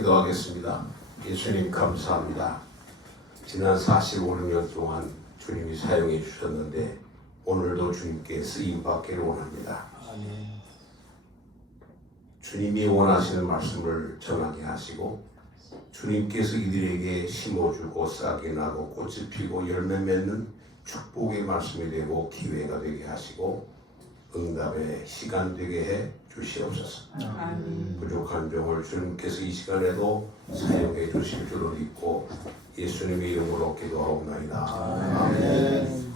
기도하겠습니다. 예수님 감사합니다. 지난 45년 동안 주님이 사용해 주셨는데 오늘도 주님께 쓰임 받기를 원합니다. 주님이 원하시는 말씀을 전하게 하시고 주님께서 이들에게 심어주고 싹이 나고 꽃이 피고 열매 맺는 축복의 말씀이 되고 기회가 되게 하시고 응답의 시간 되게 해 주시옵소서. 부족한 종을 주님께서 이 시간에도 사용해 주실 줄을 믿고 예수님의 이름으로 기도하옵나이다. 아멘.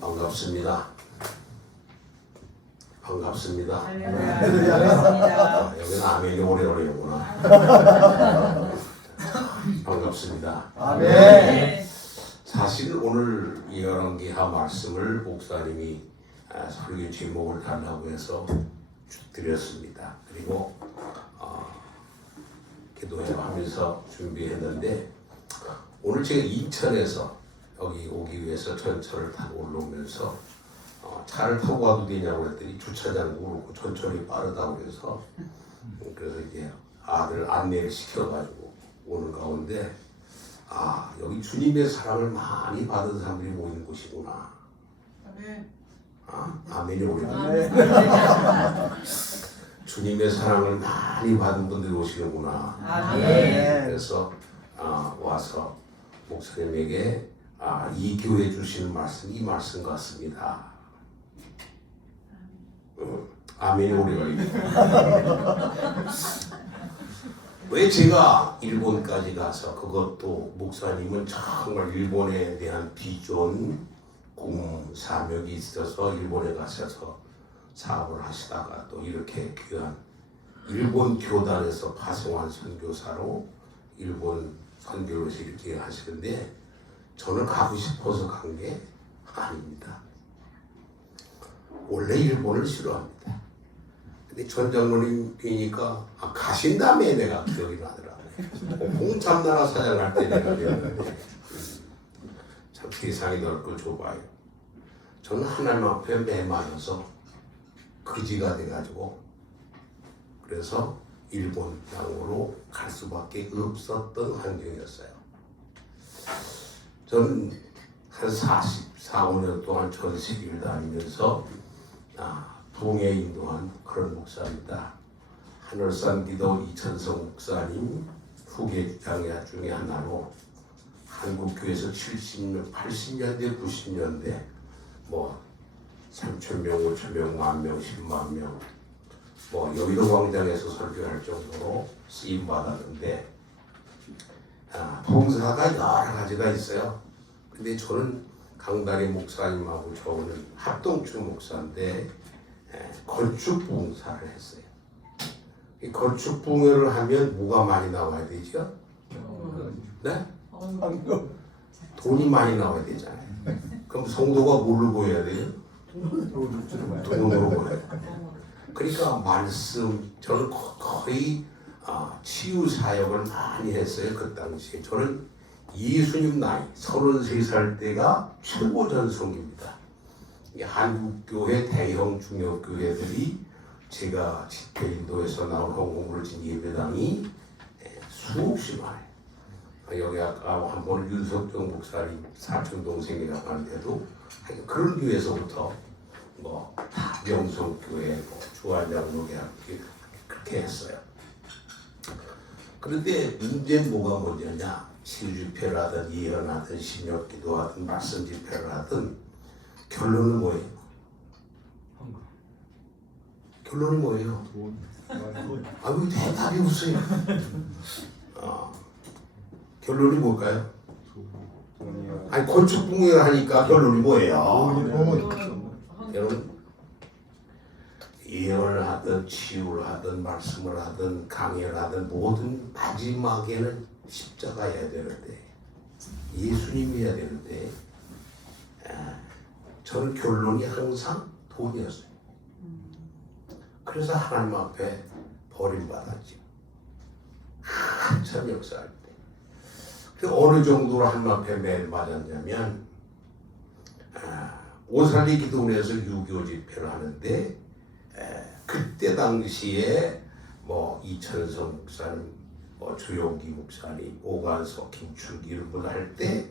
반갑습니다. 반갑습니다. 반갑습니다. 여기는 아멘이 오래 걸리는구나. 반갑습니다. 아멘. 사실 오늘 열왕기하 말씀을 목사님이 설교 제목을 달라고 해서 드렸습니다. 그리고 기도해 하면서 준비했는데 오늘 제가 인천에서 여기 오기 위해서 전철을 타고 올라오면서 차를 타고 가도 되냐고 그랬더니 주차장도 그렇고 천천히 빠르다고 그래서 이제 아들 안내를 시켜가지고 오는 가운데 여기 주님의 사랑을 많이 받은 사람들이 모이는 곳이구나. 아멘이 오래네. 주님의 사랑을 많이 받은 분들이 오시는구나. 아멘. 그래서 와서 목사님에게 이 교회 주시는 말씀, 이 말씀 같습니다. 아멘이 오래 걸립니다. 왜 제가 일본까지 가서 그것도 목사님은 정말 일본에 대한 비전, 공, 사명이 있어서 일본에 가셔서 사업을 하시다가 또 이렇게 귀한 일본 교단에서 파송한 선교사로 일본 선교를 이렇게 하시는데 저는 가고 싶어서 간 게 아닙니다. 원래 일본을 싫어합니다. 근데 전 장로님이니까 가신 다음에 내가 기억이 나더라고요. 홍참나라 사장할 때 내가 배웠는데 참 세상이 넓고 좁아요. 저는 하나님 앞에 매맞아서 거지가 돼가지고 그래서 일본 땅으로 갈 수밖에 없었던 환경이었어요. 저는 한 44~5년 동안 전 세계를 다니면서 부흥에 인도한 그런 목사입니다. 하늘산 기도 이천성 목사님 후계 주장 중에 하나로 한국교회에서 70년, 80년대, 90년대 3,000명, 5,000명, 10,000명, 10만 명 여의도 광장에서 설교할 정도로 쓰임 받았는데 봉사가 여러 가지가 있어요. 근데 저는 강다리 목사님하고 저는 합동추 목사인데 건축 봉사를 했어요. 이 건축 봉사를 하면 뭐가 많이 나와야 되죠? 네? 돈이 많이 나와야 되잖아요. 그럼 성도가 뭘로 보여야 돼요? 돈으로 보여야 돼요. 그러니까 말씀, 저는 거의 치유 사역을 많이 했어요. 그 당시에 저는 예수님 나이 33살 때가 최고 전성기입니다. 한국교회 대형 중역교회들이 제가 집회인도에서 나온 헌금으로 진 예배당이 수없이 많아요. 여기 아까 한 번 윤석정 목사님 사촌 동생이라고 하는데도 그런 교회에서부터 명성교회, 주한장로회 그렇게 했어요. 그런데 문제는 뭐가 뭐냐냐? 치유집회를 하든 예언하든 신역기도하든 말씀 집회를 하든 결론은 뭐예요? 결론이 뭐예요? 왜 대답이 없어요? 결론이 뭘까요? 건축 붕괴를 하니까 결론이 뭐예요? 여러분 예언을 하든 치유를 하든 말씀을 하든 강의를 하든 모든 마지막에는 십자가여야 되는데 예수님이 해야 되는데 저는 결론이 항상 돈이었어요. 그래서 하나님 앞에 버림받았죠. 한참 역사할 때. 그 어느 정도로 하나님 앞에 매일 맞았냐면 오살리 기도원에서 유교 집회를 하는데 그때 당시에 뭐 이천성 목사님, 뭐 조용기 목사님, 오관석, 김춘기 이런 분 할 때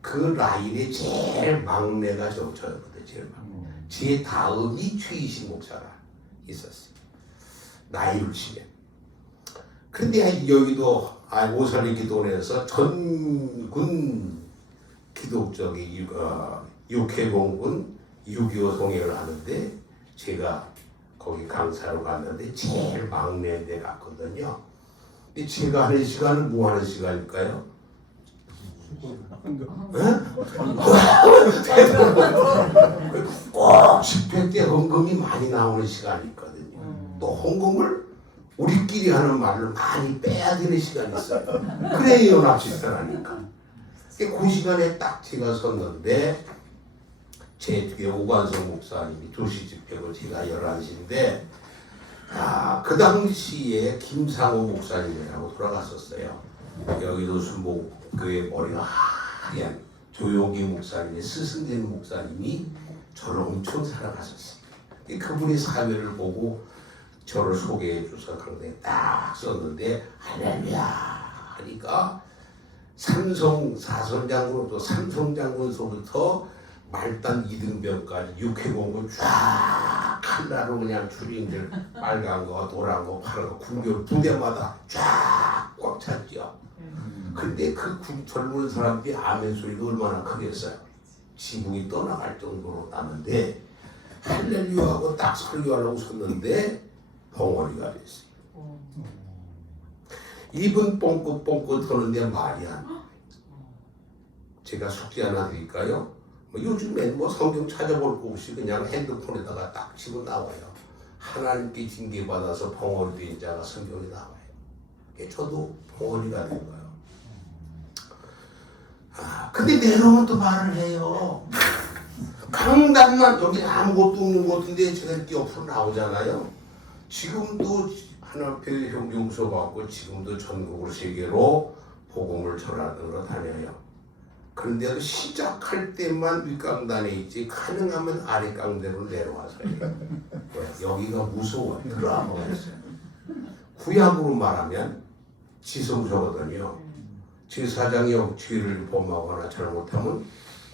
그 라인의 제일 막내가 저였거든요. 제일 막내. 제 다음이 최이식 목사가 있었어요. 나이를 치면. 그런데 여기도 오산리 기도원에서 전군 기독적인 육해공군 6.25 송해를 하는데 제가 거기 강사로 갔는데 제일 막내 데 갔거든요. 근데 제가 하는 시간은 뭐 하는 시간일까요? 꼭 집회 때 헌금이 많이 나오는 시간이 있거든요. 또 헌금을 우리끼리 하는 말을 많이 빼야 되는 시간이 있어요. 그래야 연합집회라니까. 그 시간에 딱 제가 섰는데 제 뒤에 오관성 목사님이 2시 집회고 제가 11시인데 그 당시에 김상호 목사님이라고 돌아갔었어요. 여기도 순복교회 머리가 하얀 조용기 목사님의 스승된 목사님이 저를 엄청 사랑하셨어요. 그분이 사회를 보고 저를 소개해 줘서 강당에 딱 썼는데 할렐루야 하니까 삼성 사선장군으로부터 삼성장군서부터 말단 이등병까지 육해공군 쫙 한나로 그냥 주민들 빨간 거, 노란 거, 파란 거, 군교 부대마다 쫙 꽉 찼죠. 근데 그 젊은 사람들이 아멘 소리가 얼마나 크겠어요. 지붕이 떠나갈 정도로 났는데 할렐루야하고 딱 설교하려고 섰는데 벙어리가 됐어요. 입은 뻥긋뻥긋 터는데 말이 안 돼. 제가 숙제 하나 드릴까요? 요즘엔 성경 찾아볼 거 없이 그냥 핸드폰에다가 딱 치고 나와요. 하나님께 징계받아서 벙어리 된 자가 성경에 나와요. 저도 벙어리가 된 거예요. 근데 내려오면 또 말을 해요. 강단만 여기 아무것도 없는 곳인데 제가 이렇게 옆으로 나오잖아요. 지금도 하나님께 형용서 받고 지금도 전국으로 세계로 복음을 전하러 다녀요. 그런데도 시작할 때만 윗강단에 있지 가능하면 아랫강대로 내려와서 여기가 무서워요. 들어와 버렸어요. 구약으로 말하면 지성소거든요. 제사장이 죄를 범하거나 잘못하면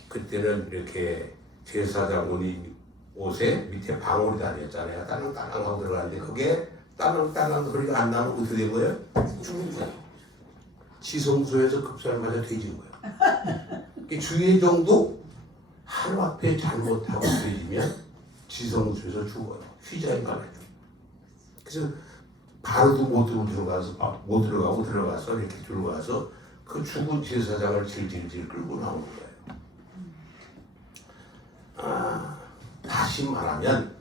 그때는 이렇게 제사장군이 옷에 밑에 방울이 다녔잖아요. 따랑따랑 하고 들어가는데 그게 따랑따랑 소리가 안 나면 어떻게 된 거예요? 죽은 거예요. 지성소에서 급살 맞아 돼진 거예요. 주의정도 하루 앞에 잘못하고 돼지면 지성소에서 죽어요. 휘자인가요. 그래서 바로도 못 들어가고 들어가서 이렇게 들어가서 그 죽은 제사장을 질질질 끌고 나오는 거예요. 다시 말하면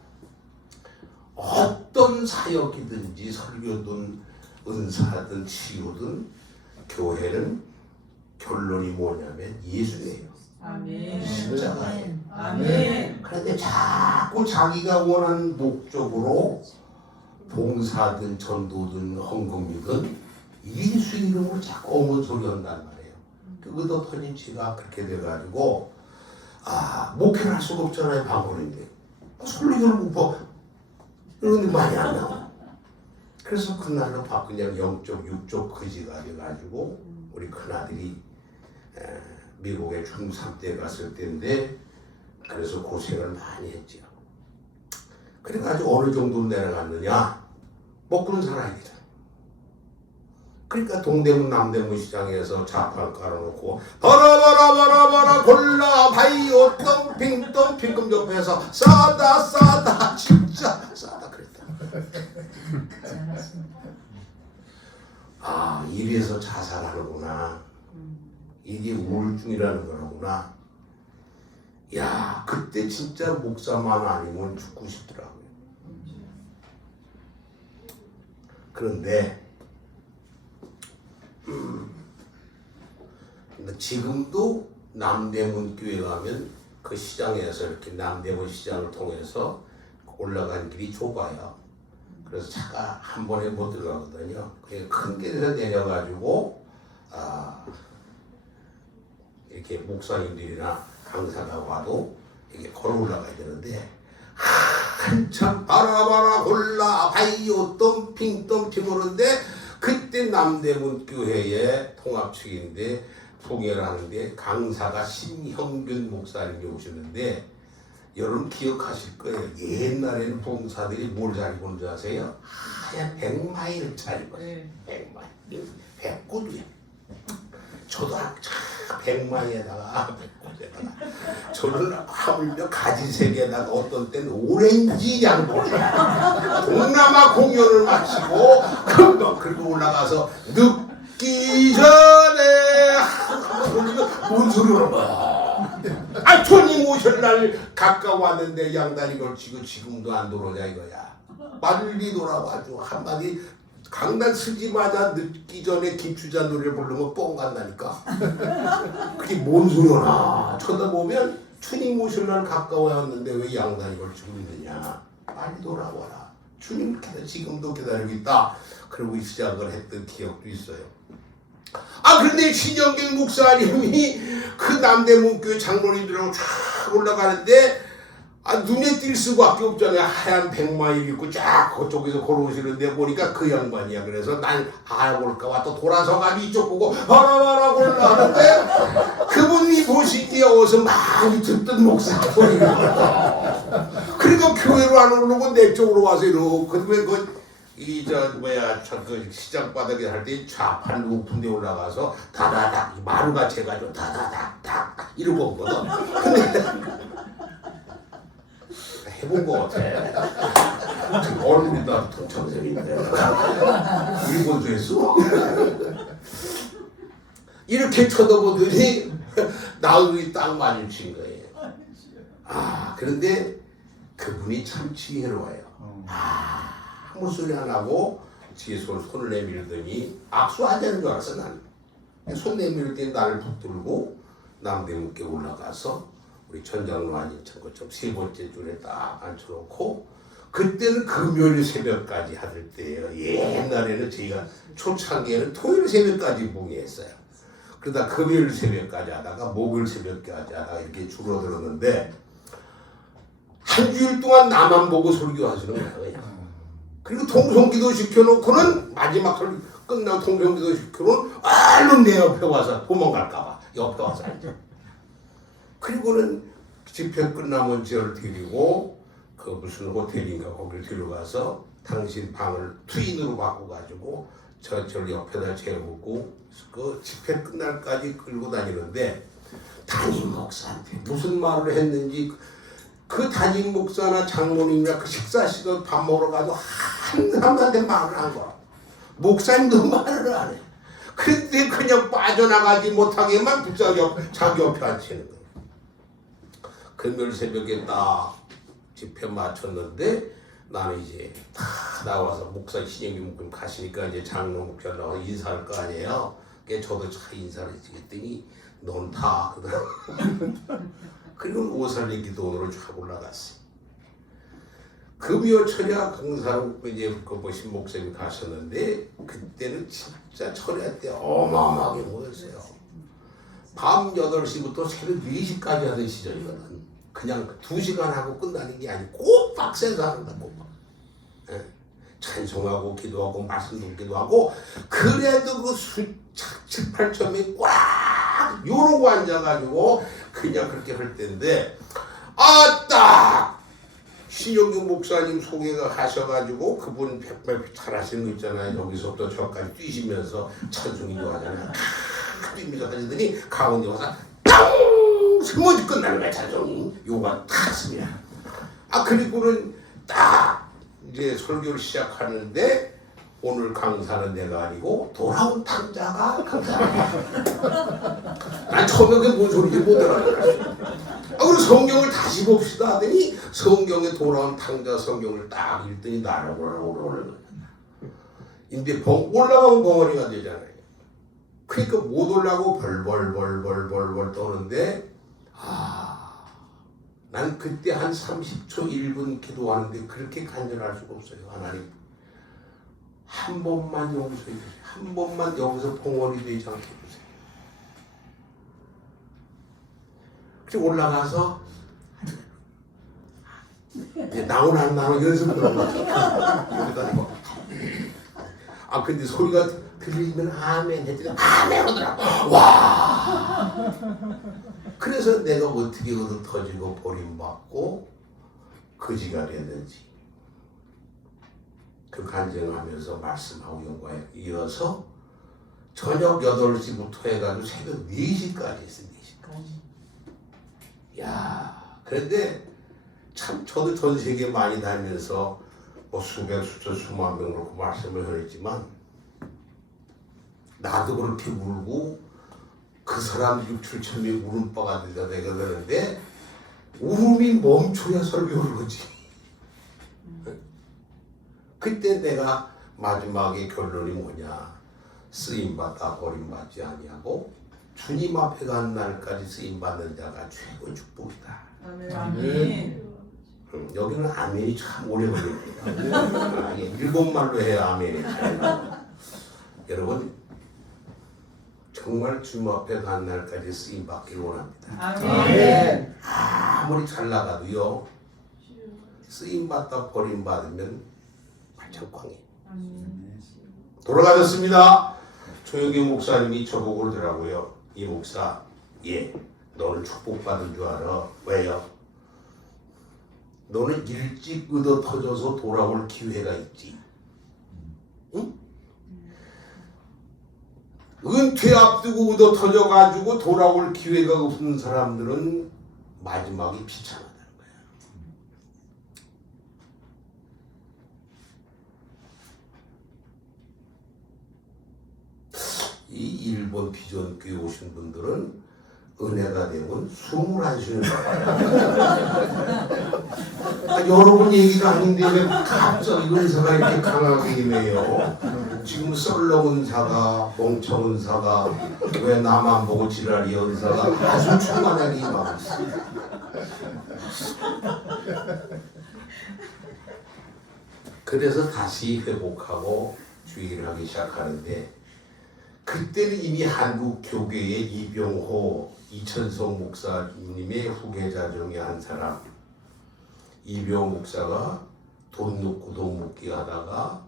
어떤 사역이든지 설교든 은사든 치유든 교회는 결론이 뭐냐면 예수예요. 아멘. 십자가예요. 아멘. 그런데 자꾸 자기가 원하는 목적으로 봉사든 전도든 헌금이든 예수 이름으로 자꾸 엉은 소리 한단 말이에요. 그것도 터진 제가 그렇게 돼가지고 목회를 할 수가 없잖아요. 방언인데 설교를 못 봐. 그런데 많이 안 나와. 그래서 그날로 그냥 영적 육적 거지가 돼가지고 우리 큰아들이 미국에 중3 때 갔을 때인데 그래서 고생을 많이 했죠. 그래가지고 어느 정도로 내려갔느냐 먹고는 살아야 되잖아. 그러니까 동대문 남대문 시장에서 자판 깔아놓고 버라버라 골라 바이오 덤핑 금접해서 싸다 진짜 싸다 그랬다. 이래서 자살하는구나. 이게 우울증이라는 거구나. 야, 그때 진짜 목사만 아니면 죽고 싶더라고요. 그런데 지금도 남대문 교회 가면 그 시장에서 이렇게 남대문 시장을 통해서 올라간 길이 좁아요. 그래서 차가 한 번에 못 들어가거든요. 큰 길에서 내려가지고 이렇게 목사님들이나 강사가 와도 이게 걸어 올라가야 되는데 한참 바라바라 골라 바이오 덤핑 오는데 그때 남대문 교회의 통합측인데 봉회를 하는데 강사가 신형균 목사님이 오시는데 여러분 기억하실 거예요. 옛날에는 봉사들이 뭘 잘 입는 줄 아세요? 하얀 백마이를 잘 입었어요. 네. 백마이. 백구두야. 저도 백마이에다가 저는 하물며 가지색에다가 어떤 때는 오렌지 양복 동남아 공연을 마치고 금방 그리고 올라가서 늦기 전에 뭔 소리를 봐. 아 손님 오실 날 가까웠는데 양다리 걸치고 지금도 안 돌아오냐 이거야. 빨리 돌아와줘. 한마디 강단 쓰지마자 늦기 전에 김추자 노래를 부르면 뻥 간다니까. 그게 뭔 소리나. 쳐다보면 주님 오실 날 가까워왔는데 왜 양다리 걸치고 있느냐. 빨리 돌아와라. 주님 지금도 기다리고 있다. 그러고 시작을 했던 기억도 있어요. 아 그런데 신영길 목사님이 그 남대문교회 장로님들하고 쫙 올라가는데 아 눈에 띌 수밖에 없잖아요. 하얀 백마일 입고 쫙 그쪽에서 걸어오시는데 보니까 그 양반이야. 그래서 난 알아볼까봐 또 돌아서가지고 이쪽 보고 바라바라 올라가는데 그분이 보시기에 어디서 많이 듣던 목사 소리가 그러니까 교회로 안 오르고 내 쪽으로 와서 이러고 그다음에 그 시장 바닥에 할 때 좌판 높은 데 올라가서 다다닥 마루가 재가지고 다다닥 이러고 오거든. 근데 해본 거 같아. 얼굴이 다 동창생인데 일본도 했어? 이렇게 쳐다보더니 나우이 딱 마주친 거예요. 아 그런데 그분이 참 지혜로워요. 아무 소리 안 하고 뒤에서 손을 내밀더니 악수하자는 줄 알았어 나는. 손 내밀 때 나를 붙들고 남대문께 올라가서 우리 전장로 아닌 것처럼 세 번째 줄에 딱 앉혀놓고 그때는 금요일 새벽까지 하던 때예요. 옛날에는 저희가 초창기에는 토요일 새벽까지 봉해했어요. 그러다 금요일 새벽까지 하다가 목요일 새벽까지 하다가 이렇게 줄어들었는데 한 주일 동안 나만 보고 설교하시는 거예요. 그리고 통성기도 시켜놓고는 마지막 설교 끝나고 통성기도 시켜놓은 얼른 내 옆에 와서 도망갈까봐 옆에 와서 앉아. 그리고는 집회 끝나면 저를 데리고 그 무슨 호텔인가 거기를 데려가서 당신 방을 트윈으로 바꿔가지고 저를 옆에다 재우고 그 집회 끝날까지 끌고 다니는데 담임 목사한테 무슨 말을 했는지 그 담임 목사나 장로님이나 그 식사 시간 밥 먹으러 가도 한 사람한테 말을 안 거야. 목사님도 말을 안 해. 그런데 그냥 빠져나가지 못하게만 붙잡고 자기 옆에 앉히는 거야. 금요일 새벽에 딱 집회 마쳤는데 나는 이제 다 나와서 목사 신영기 목사님 가시니까 이제 장로 목사 나와서 인사할 거 아니에요. 그래서 저도 차 인사를 했더니 넌 다 그러더라고. 그리고 오살리기 돈으로 쫙 올라갔어요. 금요 철야 강사로 이제 그 보신 목사님이 가셨는데 그때는 진짜 철야 때 어마어마하게 모였어요. 밤 8시부터 새벽 4시까지 하던 시절이거든. 그냥 2시간 하고 끝나는 게 아니고 꼭 빡세서 하는다. 꼭. 찬송하고 기도하고 말씀 듣기도 하고 그래도 그 7, 8점이 꽉 요러고 앉아가지고 그냥 그렇게 할 때인데 딱 신영균 목사님 소개가 하셔가지고 그분 백발 잘하시는 거 있잖아요. 여기서부터 저까지 뛰시면서 찬송이도 하잖아요. 뛰면서 하시더니 가운데 와서 땅! 스머지 끝나는 거야 찬송이. 요가 탁 쓰면 그리고는 딱 이제 설교를 시작하는데 오늘 강사는 내가 아니고 돌아온 탕자가 강사야. 난 처음에 그게 뭔 소리인지 못 알아들었어. 그리고 성경을 다시 봅시다 하더니 성경에 돌아온 탕자 성경을 딱 읽더니 나라고 오라는 거야. 근데 올라가면 벙어리가 되잖아요. 그러니까 못 올라가고 벌벌 떠는데 난 그때 한 30초 1분 기도하는데 그렇게 간절할 수가 없어요. 하나님 한 번만 용서해 주세요. 한 번만 여기서 벙어리 되지 않게 해주세요. 그래서 올라가서 이제 나오나 안 나오나 연습을 하는 거죠. 여기다 이거. 아 근데 소리가 들리면 아멘 했더니 아멘 하더라고. 와. 그래서 내가 어떻게 얻어 터지고 버림받고 거지가 되는지 그 간증하면서 말씀하고 연구에 이어서 저녁 8시부터 해가지고 새벽 4시까지 했어요. 4시까지. 야, 그런데 참 저도 전 세계 많이 다니면서 뭐 수백, 수천, 수만 명 그렇고 말씀을 했지만 나도 그렇게 울고 그 사람 6, 7천 명이 울음바가 내가 되는데 울음이 멈춰야 설교를 하지. 그때 내가 마지막에 결론이 뭐냐. 쓰임받다 버림받지 아니하고 주님 앞에 간 날까지 쓰임받는 자가 최고의 축복이다. 아멘. 여기는 아멘이 참 오래 걸립니다. 일본말로 해야 아멘이. 여러분 정말 주님 앞에 간 날까지 쓰임받기를 원합니다. 아멘. 아무리 잘 나가도요 쓰임받다 버림받으면 발창광이 돌아가셨습니다. 조영기 목사님이 저보고 그러더라고요. 이 목사, 예, 너는 축복받은 줄 알아. 왜요? 너는 일찍 얻어 터져서 돌아올 기회가 있지. 응? 은퇴 앞두고 얻어 터져가지고 돌아올 기회가 없는 사람들은 마지막이 비참하다는 거야. 이 일본 비전교회 오신 분들은 은혜가 되면 숨을 안 쉬는 거야. 여러 번 얘기가 아닌데 왜 갑자기 은사가 이렇게 강하게 임해요? 지금 썰렁 은사가, 멍청 은사가, 왜 나만 보고 지랄이 은사가 아주 충만하게 임하고 있습니다. 그래서 다시 회복하고 주의를 하기 시작하는데 그때는 이미 한국 교계의 이병호, 이천성 목사님의 후계자 중에 한 사람 이병호 목사가 돈 넣고 돈 묻기 하다가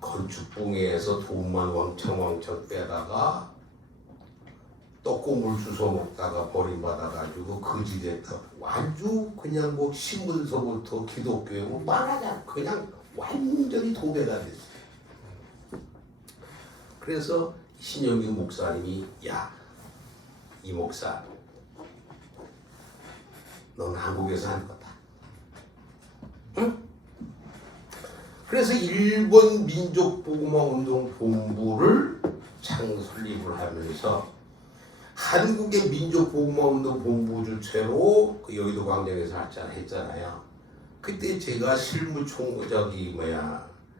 건축봉에서 돈만 왕창 빼다가 떡고물 주워 먹다가 버림받아가지고 거지됐다. 아주 그냥 뭐 신문서부터 기독교에 뭐 말하자 그냥 완전히 도배가 됐어요. 그래서 신영기 목사님이 야, 이 목사 넌 한국에서 할 거다. 응? 그래서 일본 민족복음화운동 창설립을 하면서 한국의 민족복음화운동 본부 주체로 그 여의도 광장에서 했잖아요. 그때 제가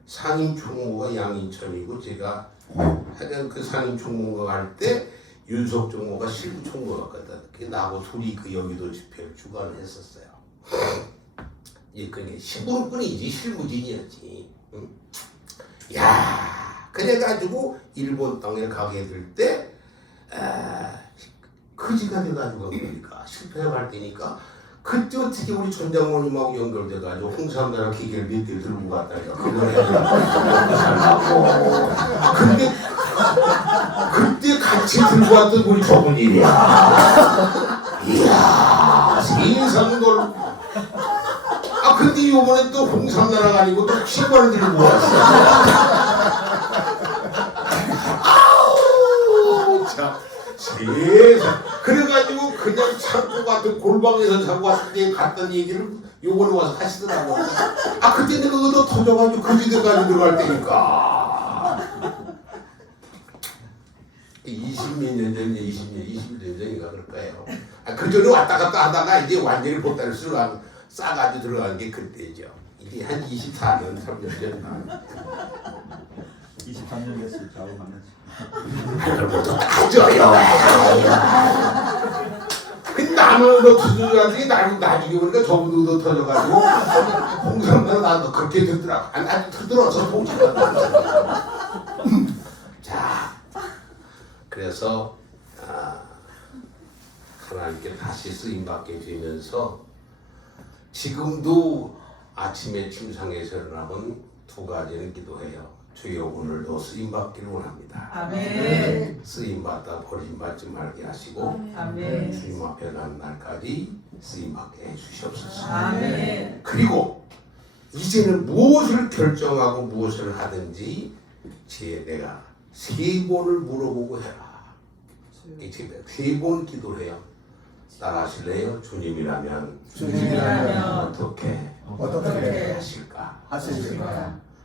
상임총무가 양인천이고 제가 하여간 그 상임총무가 할 때 윤석 총무가 실무총무였거든. 그 나하고 둘이 그 여의도 집회를 주관을 했었어요. 이 그게 시부름꾼이지 실무진이었지. 응? 야, 그래가지고 일본 땅에 가게 될 때 거지가 돼가지고 그러니까 실패할 때니까 그때 어떻게 우리 전장모님하고 연결돼가지고 홍삼나라 기계를 몇 개 들고 갔다니까 그걸 해야 근데 그때 같이 들고 왔던 우리 저분이야. 이야 세상 걸. 근데 요번에 또 홍삼나라가 아니고 또 신발을 들고 왔어. 아우 참 세상. 그래가지고 그냥 창고 같은 골방에서 자고 왔을 때 갔던 얘기를 요번에 와서 하시더라고. 그때 내가 얻어 터져가지고 거지들까지 들어갈 때니까. 20몇 년 전에 20년 전인가 그럴 거예요. 그 전에 왔다 갔다 하다가 이제 완전히 보따리 쓰고 싸가지고 들어간 게 그때죠. 이게 한 24년, 3년 전. 23년 됐을 때 아우 만났지. 그걸 또 따져요. 근데 나는 얻어 터져가지고 나중에 보니까 저분도 얻어 터져가지고 홍삼나라 나도 그렇게 듣더라고. 아주 터들어서 통치가. 자, 그래서 하나님께 다시 쓰임받게 되면서 지금도 아침에 침상에서 일어나면 두 가지는 기도해요. 주여 오늘도 쓰임받기를 원합니다. 아멘. 쓰임받다 버림받지 말게 하시고 아멘. 주님 앞에 난 날까지 쓰임받게 해주시옵소서. 아멘. 그리고 이제는 무엇을 결정하고 무엇을 하든지 내가 세 번을 물어보고 해라. 이제 세 번 기도를 해요. 따라하실래요? 주님이라면 어떻게 하실까?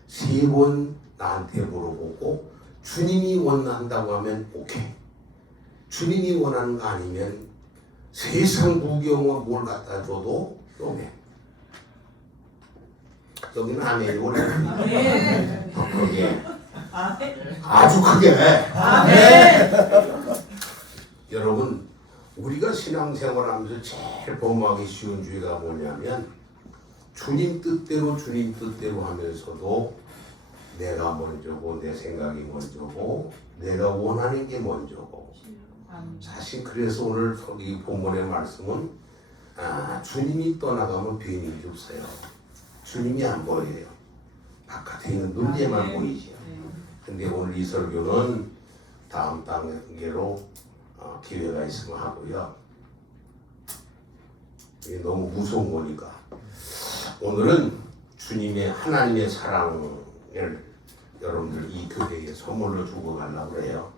세 번 나한테 물어보고 주님이 원한다고 하면 오케이. 주님이 원하는 거 아니면 세상 무경과 뭘 갖다 줘도 요매. 여기는 아멘이고 아멘. 더 크게 아멘. 아주 크게. 아멘. 여러분 우리가 신앙생활하면서 제일 범하기 쉬운 죄가 뭐냐면 주님 뜻대로 하면서도 내가 먼저고 내 생각이 먼저고 내가 원하는 게 먼저고. 사실 그래서 오늘 이 본문의 말씀은 주님이 떠나가면 비행이 없어요. 주님이 안 보여요. 바깥에 있는 문제만 보이죠. 근데 오늘 이 설교는 다음 단계로 기회가 있으면 하고요. 이게 너무 무서운 거니까 오늘은 주님의 하나님의 사랑을 여러분들 이 교회에 선물로 주고 가려고 해요.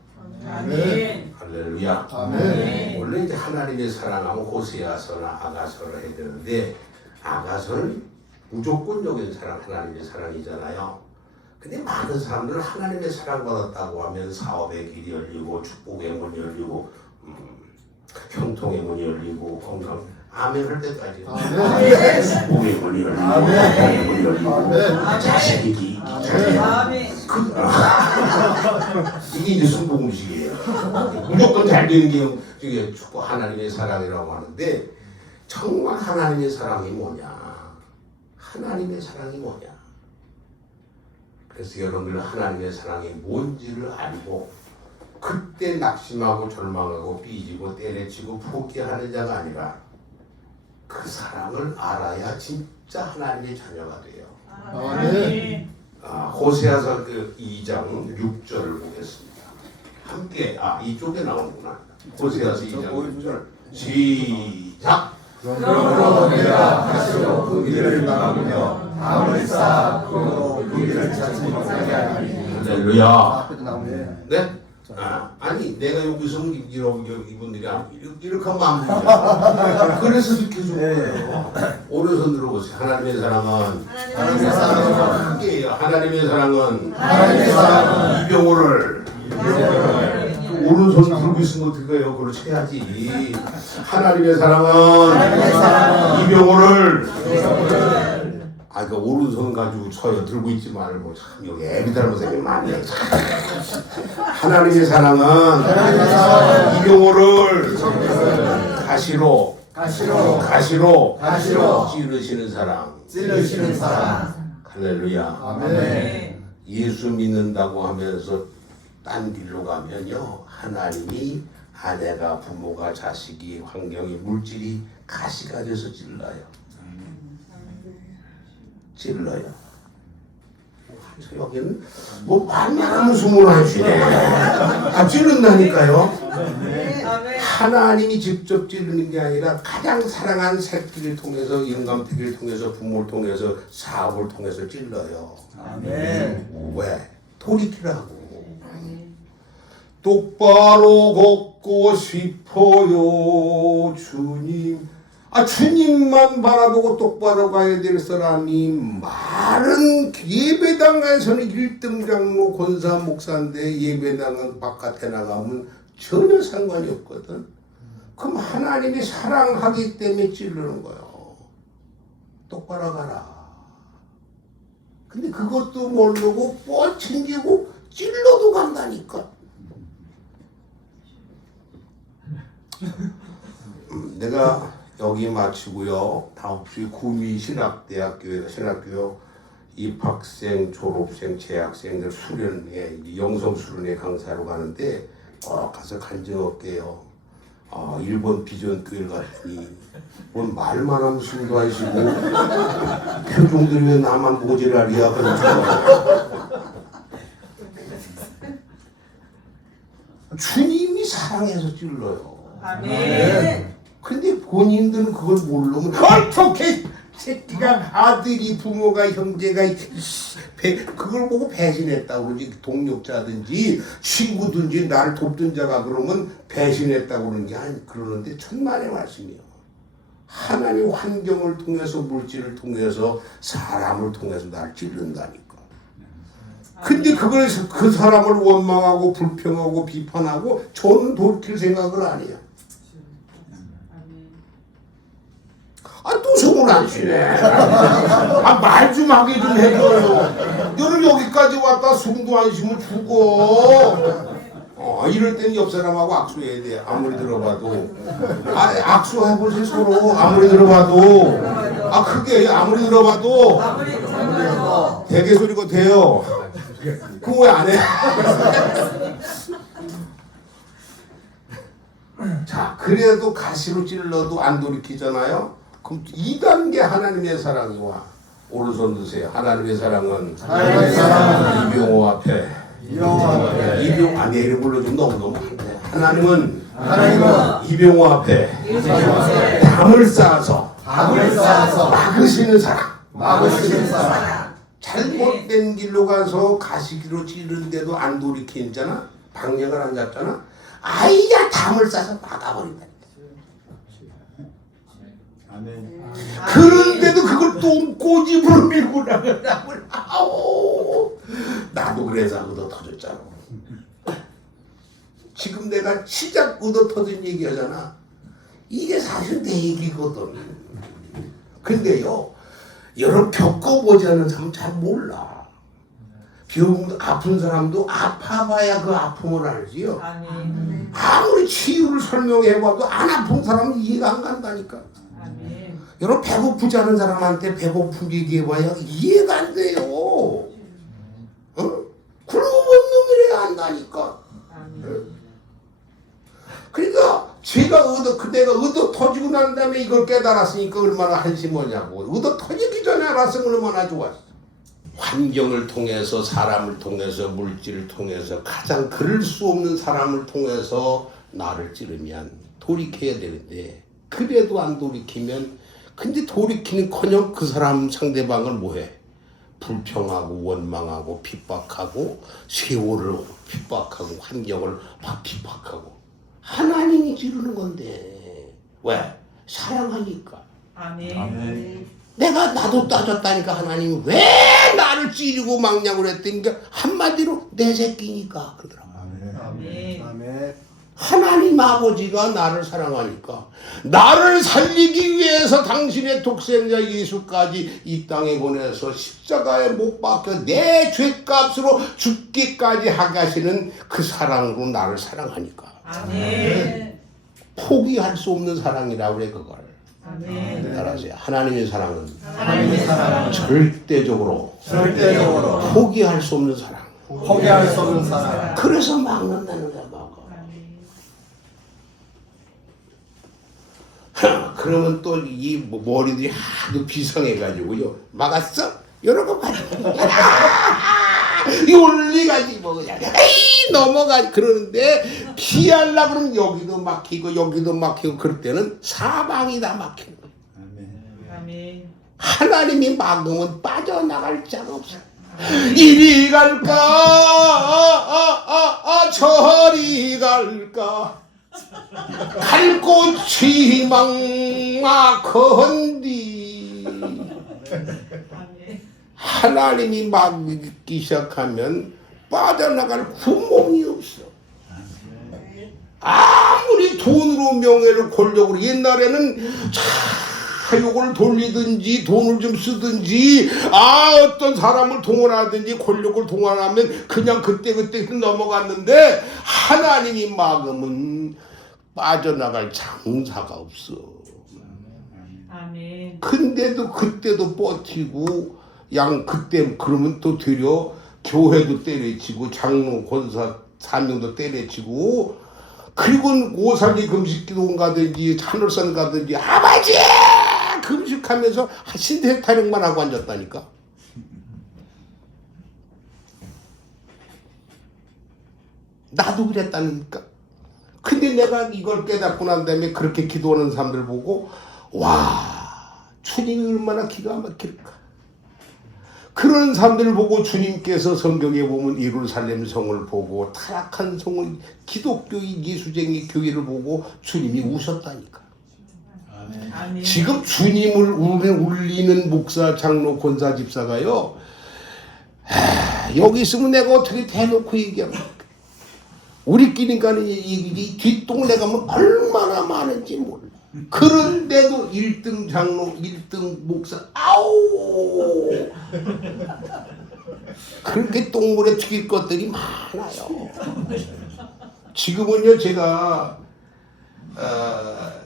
아멘. 할렐루야. 아멘. 원래 이제 하나님의 사랑하면 호세아서나 아가서를 해야 되는데 아가서는 무조건적인 사랑, 하나님의 사랑이잖아요. 근데 많은 사람들은 하나님의 사랑받았다고 하면 사업의 길이 열리고 축복의 문이 열리고 형통의 문이 열리고 건강 아멘 할 때까지 축복의 문이 열리고 건강의 문이 열리고 자식이 기이기 아멘. 이게 이제 순복음식이에요. 무조건 잘 되는 게 이게 축복 하나님의 사랑이라고 하는데 정말 하나님의 사랑이 뭐냐? 하나님의 사랑이 뭐냐? 그래서 여러분들 하나님의 사랑이 뭔지를 알고 그때 낙심하고 절망하고 삐지고 때려치고 포기하는 자가 아니라 그 사랑을 알아야 진짜 하나님의 자녀가 돼요. 아멘. 호세아서 그 2장 6절을 보겠습니다. 함께 이쪽에 나오는구나. 호세아서 2장 6절 시작. 그러므로 내가 다시로 그 일을 막으며 담을 쌓고 그 일을 찾지 못하게 하리니. 할렐루야. 네? 아니 내가 여기서 이분들이 이렇게 하면 안 되죠. 그래서 이렇게 준 거예요. 오른손 들어보세요. 하나님의 사랑은 함께해요. 하나님의 사랑은 이병호를 오른손 들고 있으면 어떻게 해요? 그렇지 해야지. 하나님의 사랑은 이병호를 그러니까 오른손 가지고 쳐요. 들고 있지 말고 참 여기 애비 닮아서 애비 많네. 하나님의 사랑은 이병호를 가시로 찌르시는 사랑. 할렐루야. 아멘. 예수 믿는다고 하면서 딴 길로 가면요 하나님이 아내가 부모가 자식이 환경이 물질이 가시가 돼서 찔러요. 여기는 뭐 말만 숨을 안 쉬네. 찔른다니까요. 하나님이 직접 찌르는 게 아니라 가장 사랑한 새끼를 통해서 인감태기를 통해서 부모를 통해서 사업을 통해서 찔러요. 아멘. 왜? 돌이키라고. 똑바로 걷고 싶어요 주님. 주님만 바라보고 똑바로 가야 될 사람이 말은 예배당에서는 1등 장로 권사 목사인데 예배당 바깥에 나가면 전혀 상관이 없거든. 그럼 하나님이 사랑하기 때문에 찌르는 거예요. 똑바로 가라. 근데 그것도 모르고 뻗친지고 찔러도 간다니까. 내가 여기 마치고요. 다음 주에 구미 신학대학교에 신학교 입학생, 졸업생, 재학생들 수련회 영성 수련회 강사로 가는데 꼭 가서 간증할게요. 일본 비전교회 갔더니 뭔 말만 하면 숨도 안 쉬고 표정들이 왜 나만 모질라리야 그러죠. 주님이 사랑해서 찔러요. 아멘. 근데 본인들은 그걸 모르면 어떻게 새끼가 아들이 부모가 형제가 그걸 보고 배신했다고 그러지. 동력자든지 친구든지 나를 돕던 자가 그러면 배신했다고 그러는 게 아니 그러는데 천만의 말씀이요. 하나님 환경을 통해서 물질을 통해서 사람을 통해서 나를 찌른다니까. 근데 그걸 그 사람을 원망하고 불평하고 비판하고 저는 돌이킬 생각을 안 해요. 또 속을 안 쉬네. 말 좀 하게 좀 해줘요. 너는 여기까지 왔다 숨도 안 쉬면 죽어. 이럴 때는 옆 사람하고 악수해야 돼. 아무리 들어봐도. 악수해보세요 서로. 아무리 들어봐도. 크게 아무리 들어봐도. 대개 소리가 돼요. 그거 왜 안 해? 자, 그래도 가시로 찔러도 안 돌이키잖아요. 그럼 2단계 하나님의 사랑과 오른손 드세요. 하나님의 사랑은 이병호 앞에 이병호 내 이름 불러주면 너무너무 안돼. 하나님은 이병호 앞에 담을 쌓아서 막으시는 사랑. 잘못된 길로 가서 가시기로 찌르는데도 안 돌이키잖아. 방향을 안 잡잖아. 아이야 담을 싸서 막아버린다. 그런데도 그걸 또 꼬집으로 밀고 나가라고. 나도 그래서 얻어 터졌잖아. 지금 내가 시작 얻어 터진 얘기하잖아. 이게 사실 내 얘기거든. 근데요, 여러분 겪어보지 않은 사람은 잘 몰라. 아픈 사람도 아파봐야 그 아픔을 알지요. 아무리 치유를 설명해봐도 안 아픈 사람은 이해가 안 간다니까. 여러분 배고프지 않은 사람한테 배고픈 얘기해봐야 이해가 안 돼요. 그러고 본 놈이래야 한다니까. 그러니까 내가 얻어 터지고 난 다음에 이걸 깨달았으니까 얼마나 한심하냐고. 얻어 터지기 전에 알았으면 얼마나 좋았어. 환경을 통해서 사람을 통해서 물질을 통해서 가장 그럴 수 없는 사람을 통해서 나를 찌르면 돌이켜야 되는데 그래도 안 돌이키면 근데 돌이키는커녕 그 사람 상대방을 뭐해? 불평하고 원망하고 핍박하고 세월을 핍박하고 환경을 막 핍박하고 하나님이 지르는 건데 왜? 사랑하니까. 아멘. 나도 따졌다니까 하나님이 왜 나를 찌르고 막냐고 그랬더니 한마디로 내 새끼니까 그러더라고. 아멘. 하나님 아버지가 나를 사랑하니까 나를 살리기 위해서 당신의 독생자 예수까지 이 땅에 보내서 십자가에 못 박혀 내 죄값으로 죽기까지 하게 하시는 그 사랑으로 나를 사랑하니까. 아멘. 포기할 수 없는 사랑이라고 그래 그걸. 아멘. 따라하세요. 하나님의 사랑은 절대적으로 포기할 수 없는 사랑. 그래서 막는다는 거야. 그러면 또 이 머리들이 하도 비상해가지고요. 막았어? 이런 거 말이야. 올리가지 뭐 그냥 에이 넘어가 그러는데 피하려고 그러면 여기도 막히고 그럴 때는 사방이 다 막히는 거예요. 아멘. 하나님이 막으면 빠져나갈 자가 없어. 이리 갈까 저리 갈까 갈 곳이 막막한디. 하나님이 막기 시작하면 빠져나갈 구멍이 없어. 아무리 돈으로 명예를 권력으로 옛날에는 사욕을 돌리든지 돈을 좀 쓰든지 어떤 사람을 동원하든지 권력을 동원하면 그냥 그때 넘어갔는데 하나님이 막으면 빠져나갈 장사가 없어. 아멘. 근데도 그때도 버티고 그때 그러면 또 되려 교회도 때려치고 장로 권사 사명도 때려치고 그리고 오살기 금식기도 가든지 하늘산 가든지 아버지 금식하면서 신세 타령만 하고 앉았다니까. 나도 그랬다니까. 근데 내가 이걸 깨닫고 난 다음에 그렇게 기도하는 사람들 보고 와 주님이 얼마나 기가 막힐까. 그런 사람들을 보고 주님께서 성경에 보면 예루살렘 성을 보고 타락한 성을 기독교의 예수쟁이 교회를 보고 주님이 우셨다니까. 아멘. 지금 주님을 울리는 목사, 장로, 권사, 집사가요. 여기 있으면 내가 어떻게 대놓고 얘기합니까? 우리끼리가는 얘기 뒷동네 가면 얼마나 많은지 몰라. 그런데도 1등 장로, 1등 목사, 아우! 그렇게 똥물에 튀길 것들이 많아요. 지금은요, 제가,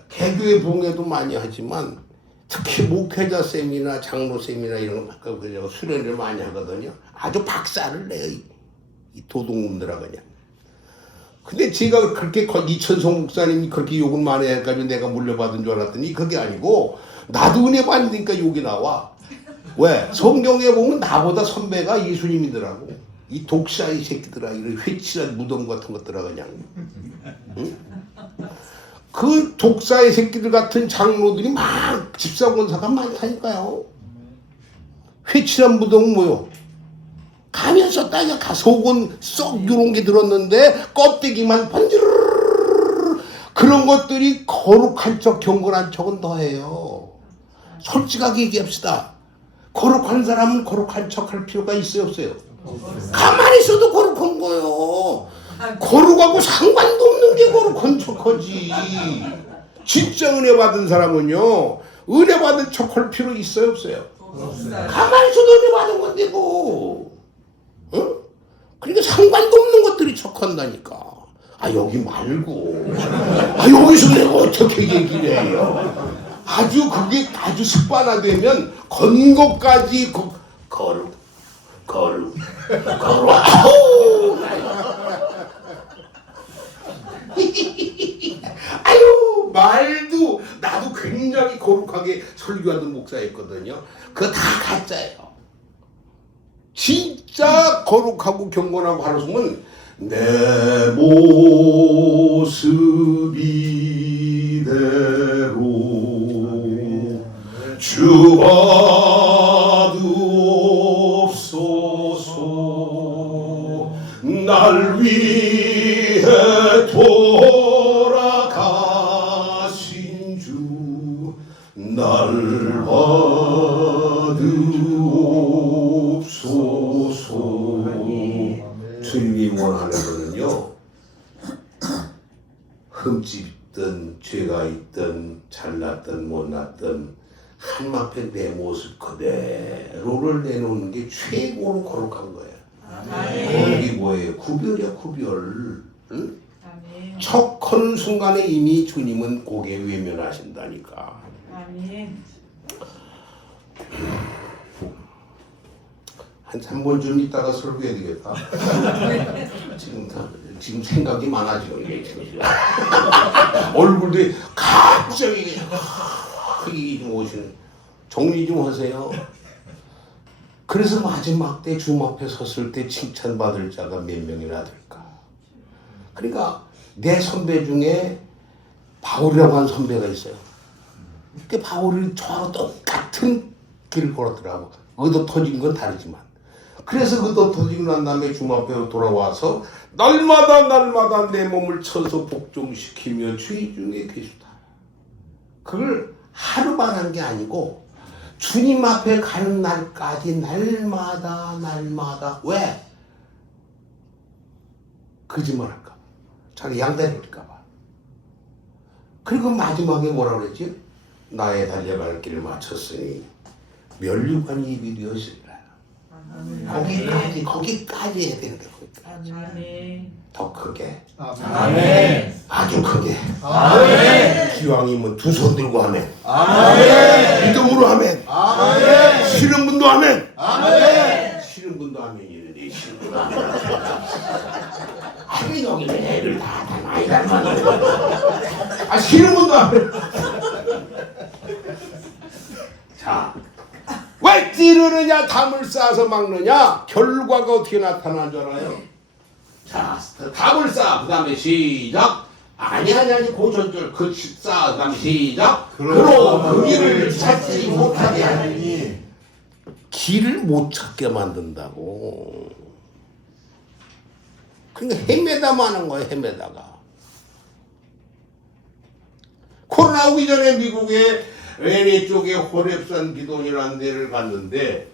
개교의 봉해도 많이 하지만, 특히 목회자 쌤이나 장로 쌤이나 이런 거 수련을 많이 하거든요. 아주 박살을 내요, 이 도둑놈들아, 그냥. 근데 제가 그렇게 이천성 목사님이 그렇게 욕을 많이 해가지고 내가 물려받은 줄 알았더니 그게 아니고 나도 은혜 받으니까 욕이 나와. 왜? 성경에 보면 나보다 선배가 예수님이더라고. 이 독사의 새끼들아, 이런 회칠한 무덤 같은 것들아 그냥. 응? 그 독사의 새끼들 같은 장로들이 막 집사권사가 많다니까요. 회칠한 무덤은 뭐요? 가면서 따니까 속은 썩 이런 게 들었는데 껍데기만 번지르르르 그런 것들이 거룩한 척 경건한 척은 더해요. 솔직하게 얘기합시다. 거룩한 사람은 거룩한 척 할 필요가 있어요 없어요? 가만히 있어도 거룩한 거예요. 거룩하고 상관도 없는 게 거룩한 척하지. 진짜 은혜 받은 사람은요 은혜 받은 척 할 필요 있어요 없어요? 가만히 있어도 은혜 받은 건데 뭐. 응? 그러니까 상관도 없는 것들이 척한다니까. 아 여기 말고 아 여기서 내가 어떻게 얘기를 해요. 아주 그게 아주 습관화되면 건 것까지 거룩 아우 아유 말도 나도 굉장히 거룩하게 설교하던 목사였거든요. 그거 다 가짜예요. 진짜 거룩하고 경건하고 하루속은 내 모습 이대로 주 받으옵소서 날 위해 돌아가신 주 날 받으옵소서. 주님이 원하는 거는요 흠집 있든 죄가 있든 잘났든 못났든 하나님 내 모습 그대로를 내놓는 게 최고로 거룩한 거예요. 거룩이 뭐예요? 구별이야 구별. 응? 척하는 순간에 이미 주님은 고개 외면하신다니까. 아멘. 한 3번 있다가 설교해야 되겠다. 지금 생각이 많아지고 이게 지금 얼굴도 갑자기 이게 좀 오시는 정리 좀 하세요. 그래서 마지막 때 주님 앞에 섰을 때 칭찬받을 자가 몇 명이나 될까? 그러니까 내 선배 중에 바울이라고 하는 선배가 있어요. 그 바울이 저하고 똑같은 길을 걸었더라고. 얻어 터진 건 다르지만. 그래서 얻어 터지고 난 다음에 주님 앞에 돌아와서 날마다 내 몸을 쳐서 복종시키며 주의 중에 계시다. 그걸 하루만 한 게 아니고 주님 앞에 가는 날까지 날마다 왜? 거짓말할까 봐. 자기 양다리일까 봐. 그리고 마지막에 뭐라 그랬지? 나의 달려갈 길을 마쳤으니 멸류관이 입이 되었으리라. 거기까지 해야 되는 거야. 아멘. 더 크게. 아멘. 아주 크게. 아멘. 기왕이면 두 손 들고 하면. 아멘. 믿음으로 하면. 아멘. 싫은 분도 하면. 아멘. 싫은 분도 하면 이런데 싫은 분도 하면. 아니 여기는 애들 다 많이 닮았네. 아 싫은 것도 안 해. 자, 왜 찌르느냐 담을 쌓아서 막느냐 결과가 어떻게 나타나는 줄 알아요? 자, 담을 쌓아 그 다음에 시작. 아니 고전절 그 쌓아 그 다음에 시작. 그로 그 길을 찾지 못하게 하니 길을 못 찾게 만든다고. 그러니까 헤매다만 하는 거예요. 헤매다가. 코로나 오기 전에 미국의 LA 쪽에 호랩산 기도원이라는 데를 갔는데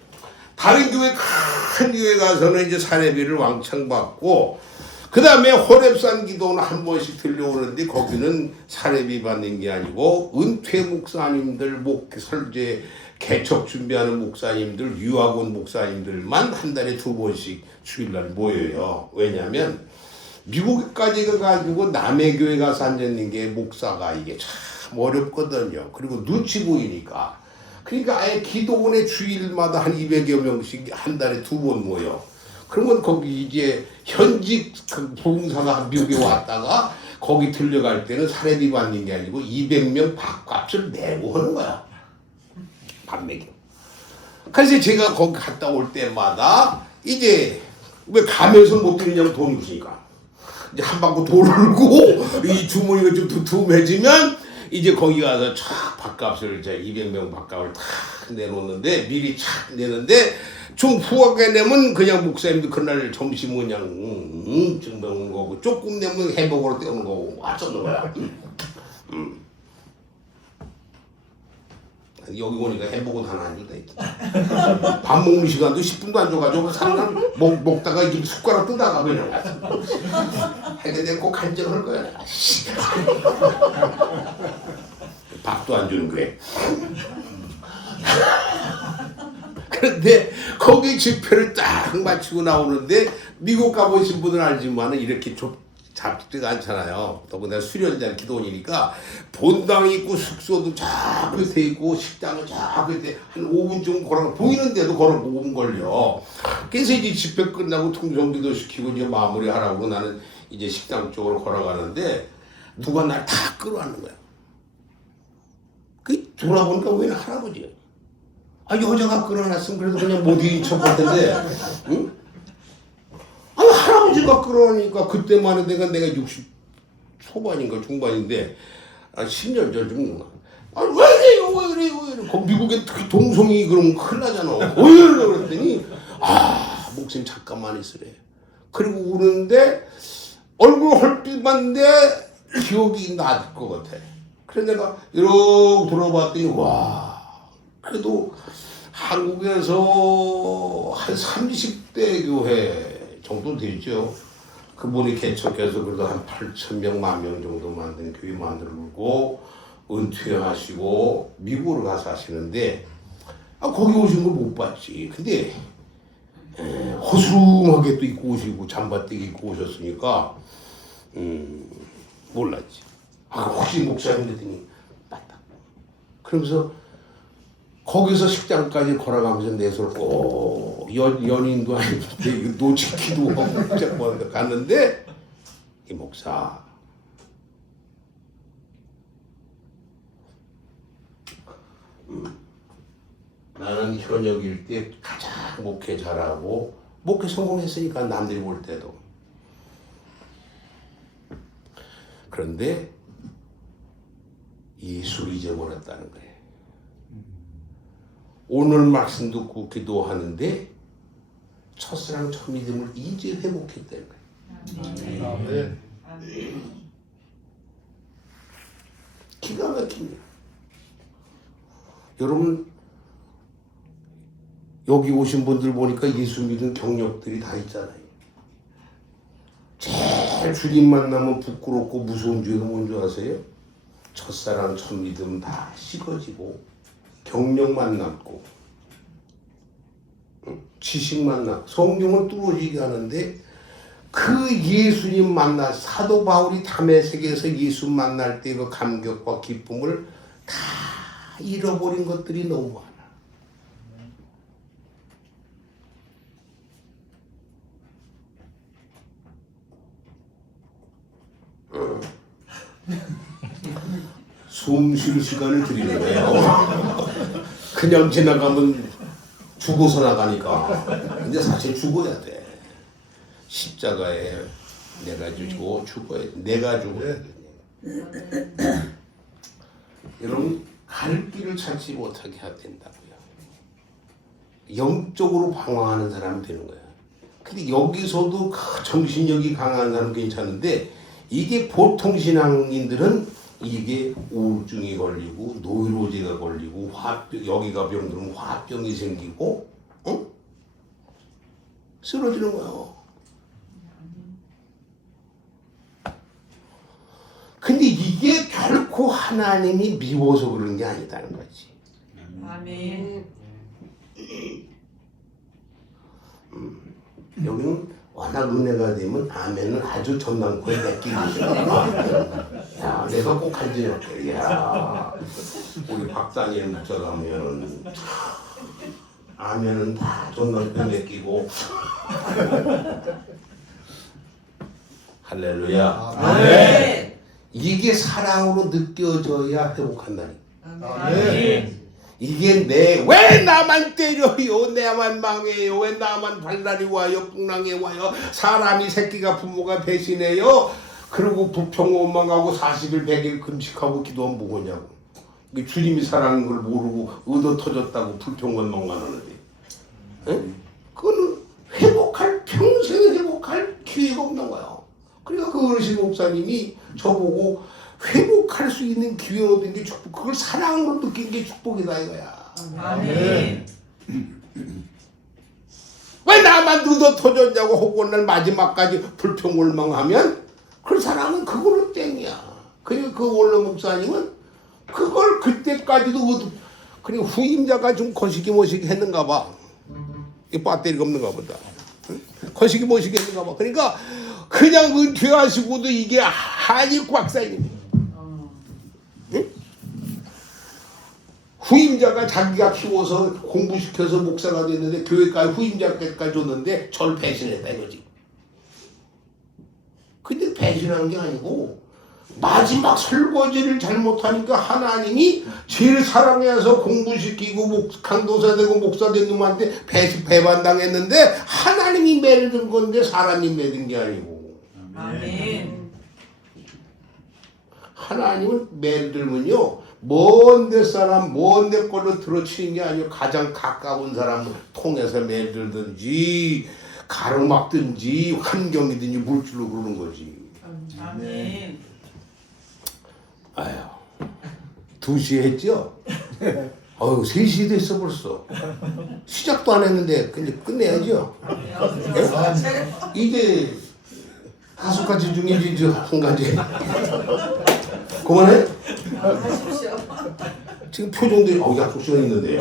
다른 교회 큰 교회 가서는 이제 사례비를 왕창 받고 그 다음에 호랩산 기도원 한 번씩 들려오는데 거기는 사례비 받는 게 아니고 은퇴 목사님들 설제 개척 준비하는 목사님들 유학원 목사님들만 한 달에 2번씩 주일날 모여요. 왜냐하면 미국까지 가가지고 남의 교회 가서 앉아있는 게 목사가 이게 참 어렵거든요. 그리고 눈치 보이니까. 그러니까 아예 기도원에 주일마다 한 200여 명씩 한 달에 2번 모여. 그러면 거기 이제 현직 부흥사가 미국에 왔다가 거기 들려갈 때는 사례비 받는 게 아니고 200명 밥값을 내고 하는 거야. 밥 먹여. 그래서 제가 거기 갔다 올 때마다 이제 왜 가면서 못 드리냐면 돈이 없으니까. 이제 한 바퀴 돌고 이 주머니가 좀 두툼해지면 이제 거기 가서 촥 밥값을 이제 200명 밥값을 탁 내놓는데 미리 촥 내는데 좀 후하게 내면 그냥 목사님도 그날 점심은 그냥 좀 먹는 거고 조금 내면 햄버거로 때우는 거고 어쩌는 거야. 여기 오니까 햄버거도 하나 안 준다. 밥 먹는 시간도 10분도 안 줘가지고 사람 먹다가 이렇게 숟가락 뜨다가 그냥 하여튼 내가 꼭 간증할 거야. 밥도 안 주는 거야. 그런데 거기 지표를 딱 맞추고 나오는데 미국 가보신 분은 알지만 이렇게 잡지가 않잖아요. 더군다나 수련장 기도원이니까 본당 있고 숙소도 쫙 끝에 있고 식당은 쫙 끝에 한 5분 정도 걸어 보이는데도 걸어 5분 걸려. 그래서 이제 집회 끝나고 통성기도 시키고 이제 마무리하라고 나는 이제 식당 쪽으로 걸어가는데 누가 날 다 끌어안는 거야. 그 돌아보니까 왜 할아버지야. 아 여자가 끌어놨으면 그래도 그냥 못 이긴 척할 텐데, 응? 아니 할아버지가 끌어오니까 그때만 해도 내가 60 초반인가 중반인데 10년 전쯤 왜 이래 미국에 특히 동성이 그러면 큰일 나잖아. 왜 이래 그랬더니 목사님 잠깐만 있으래. 그리고 우는데 얼굴 헐빛 봤는데 기억이 날 것 같아. 그래서 내가 이러고 돌아봤더니 와 그래도 한국에서 한 30대 교회 정도 되죠. 그분이 개척해서 그래도 한 8,000명, 10,000명 정도 만든 교회 만들고 은퇴하시고 미국으로 가서 하시는데 거기 오신 거 못 봤지. 근데 허술하게 또 입고 오시고 잠바떼기 입고 오셨으니까 몰랐지. 혹시 목사님 그랬더니 맞다. 그러면서 거기서 식장까지 걸어가면서 내 손을 꼭 연인도 아닌데 노지기도 하고 잡고 갔는데 이 목사 나는 현역일 때 가장 목회 잘하고 목회 성공했으니까 남들이 볼 때도 그런데 예수를 잊어버렸다는 거예요. 오늘 말씀 듣고 기도하는데 첫사랑 첫 믿음을 이제 회복했다는 거예요. 아멘. 기가 막힙니다. 여러분 여기 오신 분들 보니까 예수 믿은 경력들이 다 있잖아요. 제일 주님 만나면 부끄럽고 무서운 죄가 뭔지 아세요? 첫사랑 첫 믿음 다 식어지고 경력만 남고 지식만 남고 성경은 뚫어지게 하는데 그 예수님 만나 사도 바울이 다메섹에서 예수 만날 때 그 감격과 기쁨을 다 잃어버린 것들이 너무 많아. 숨 쉴 시간을 드리는 거예요. 그냥 지나가면 죽어서 나가니까. 근데 사실 죽어야 돼. 십자가에 내가 죽어야 돼. 내가 죽어야 돼. 여러분 갈 길을 찾지 못하게 해야 된다고요. 영적으로 방황하는 사람이 되는 거야. 근데 여기서도 정신력이 강한 사람 괜찮은데 이게 보통 신앙인들은 이게 우울증이 걸리고 노이로제가 걸리고 화병, 여기가 병들면 화병이 생기고 쓰러지는 거예요. 근데 이게 결코 하나님이 미워서 그런 게 아니다는 거지. 아멘. 여기는 워낙 은혜가 되면 아멘은 아주 전당포에 맡기고 야, 내가 꼭 간증할게. 야, 우리 박다니엘 목사 가면 아멘은 다 전당포에 맡기고 할렐루야. 아멘. 이게 사랑으로 느껴져야 회복한다니. 아멘. 이게 왜 나만 때려요? 나만 망해요? 왜 나만 발랄이 와요? 풍랑에 와요? 사람이 새끼가 부모가 배신해요? 그리고 불평 원망하고 40일 100일 금식하고 기도하면 뭐냐고. 주님이 사랑인 걸 모르고 얻어 터졌다고 불평 원망만 하는데. 그거는 평생 회복할 기회가 없는 거예요. 그러니까 그 어르신 목사님이 저보고 회복할 수 있는 기회 얻은 게 축복, 그걸 사랑으로 느낀 게 축복이다 이거야. 아멘. 왜 나만 얻어 터졌냐고 혹은 날 마지막까지 불평불망하면 그 사람은 그거는 땡이야. 그리고 그 원로 목사님은 그걸 그때까지도 그리고 후임자가 좀 거시기모시기 했는가 봐. 이 배터리가 없는가 보다. 거시기모시기 했는가 봐. 그러니까 그냥 은퇴하시고도 이게 한이 꽉 쌓이는 거야. 후임자가 자기가 키워서 공부시켜서 목사가 됐는데 교회까지 후임자까지 줬는데 절 배신했다 이거지. 근데 배신한 게 아니고 마지막 설거지를 잘못하니까 하나님이 제일 사랑해서 공부시키고 강도사 되고 목사 된 놈한테 배반당했는데 하나님이 매를 든 건데 사람이 매든 게 아니고. 아멘. 하나님은 매를 들면요 먼데 사람 먼데 걸로 들어치는 게 아니고 가장 가까운 사람을 통해서 매를 들든지 가로막든지 환경이든지 물질로 그러는 거지. 아멘. 아휴 2시에 했죠? 어휴 3시 됐어 벌써. 시작도 안 했는데 근데 끝내야죠. 이게 5가지 중에 이제 한 가지. 그만해? 지금 표정들이 약속 시간 있는데.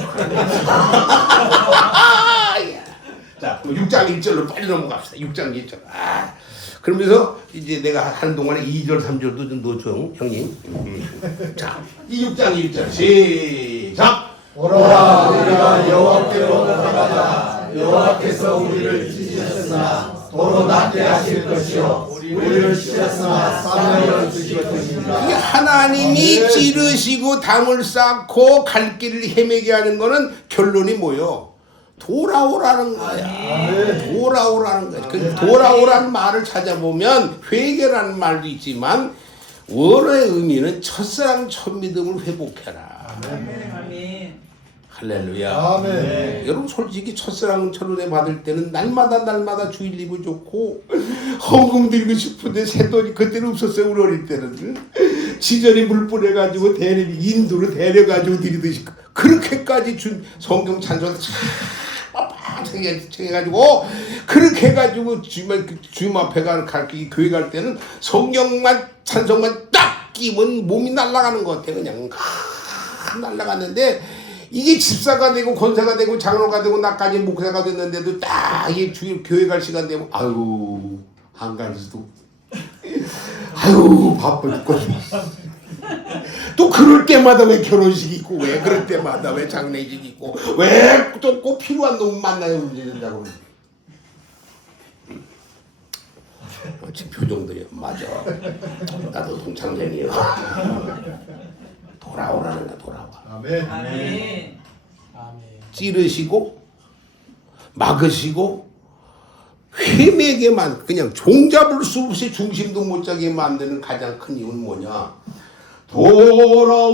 자 6장 1절로 빨리 넘어갑시다. 6장 1절. 그러면서 이제 내가 하는 동안에 2절 3절도 좀 넣어줘 형님. 자 이 6장 1절 시작. 오라 우리가 여호와께로 나가자. 여호와께서 우리를 찢으셨으나 도로 낫게 하실 것이요 우리를 찢었으나 싸매어 주실 것입니다. 이 하나님이 찌르시고 담을 쌓고 갈 길을 헤매게 하는 거는 결론이 뭐요? 돌아오라는 거야. 돌아오라는 거야. 그 돌아오라는 말을 찾아보면 회개라는 말도 있지만 원어의 의미는 첫사랑 첫믿음을 회복해라. 아멘. 할렐루야. 아멘. 여러분 솔직히 첫사랑 첫은혜 받을 때는 날마다 주일 입고 좋고 헌금 드리고 싶은데 새돈이 그때는 없었어요. 우리 어릴 때는 지전에 물 뿌려가지고 인도로 데려가지고 드리듯이 그렇게까지 준 성경 찬송 챙겨가지고 그렇게 해가지고 주님 앞에 교회 갈 때는 성경만 찬송만 딱 끼면 몸이 날아가는 것 같아. 그냥 날아갔는데 이게 집사가 되고 권사가 되고 장로가 되고 나까지 목사가 됐는데도 딱 이게 교회 갈 시간 되면 아유 안 갈 수도 아유 바빠 죽겠어. 또 그럴 때마다 왜 결혼식 있고 왜 그럴 때마다 왜 장례식 있고 왜 또 꼭 필요한 놈 만나야 문제 된다고. 지금 표정들이 맞아. 나도 동창생이야. 돌아오라는 거야, 돌아와. 아멘. 아멘. 찌르시고 막으시고 헤매게만 그냥 종잡을 수 없이 중심도 못 잡게 만드는 가장 큰 이유는 뭐냐? 돌아와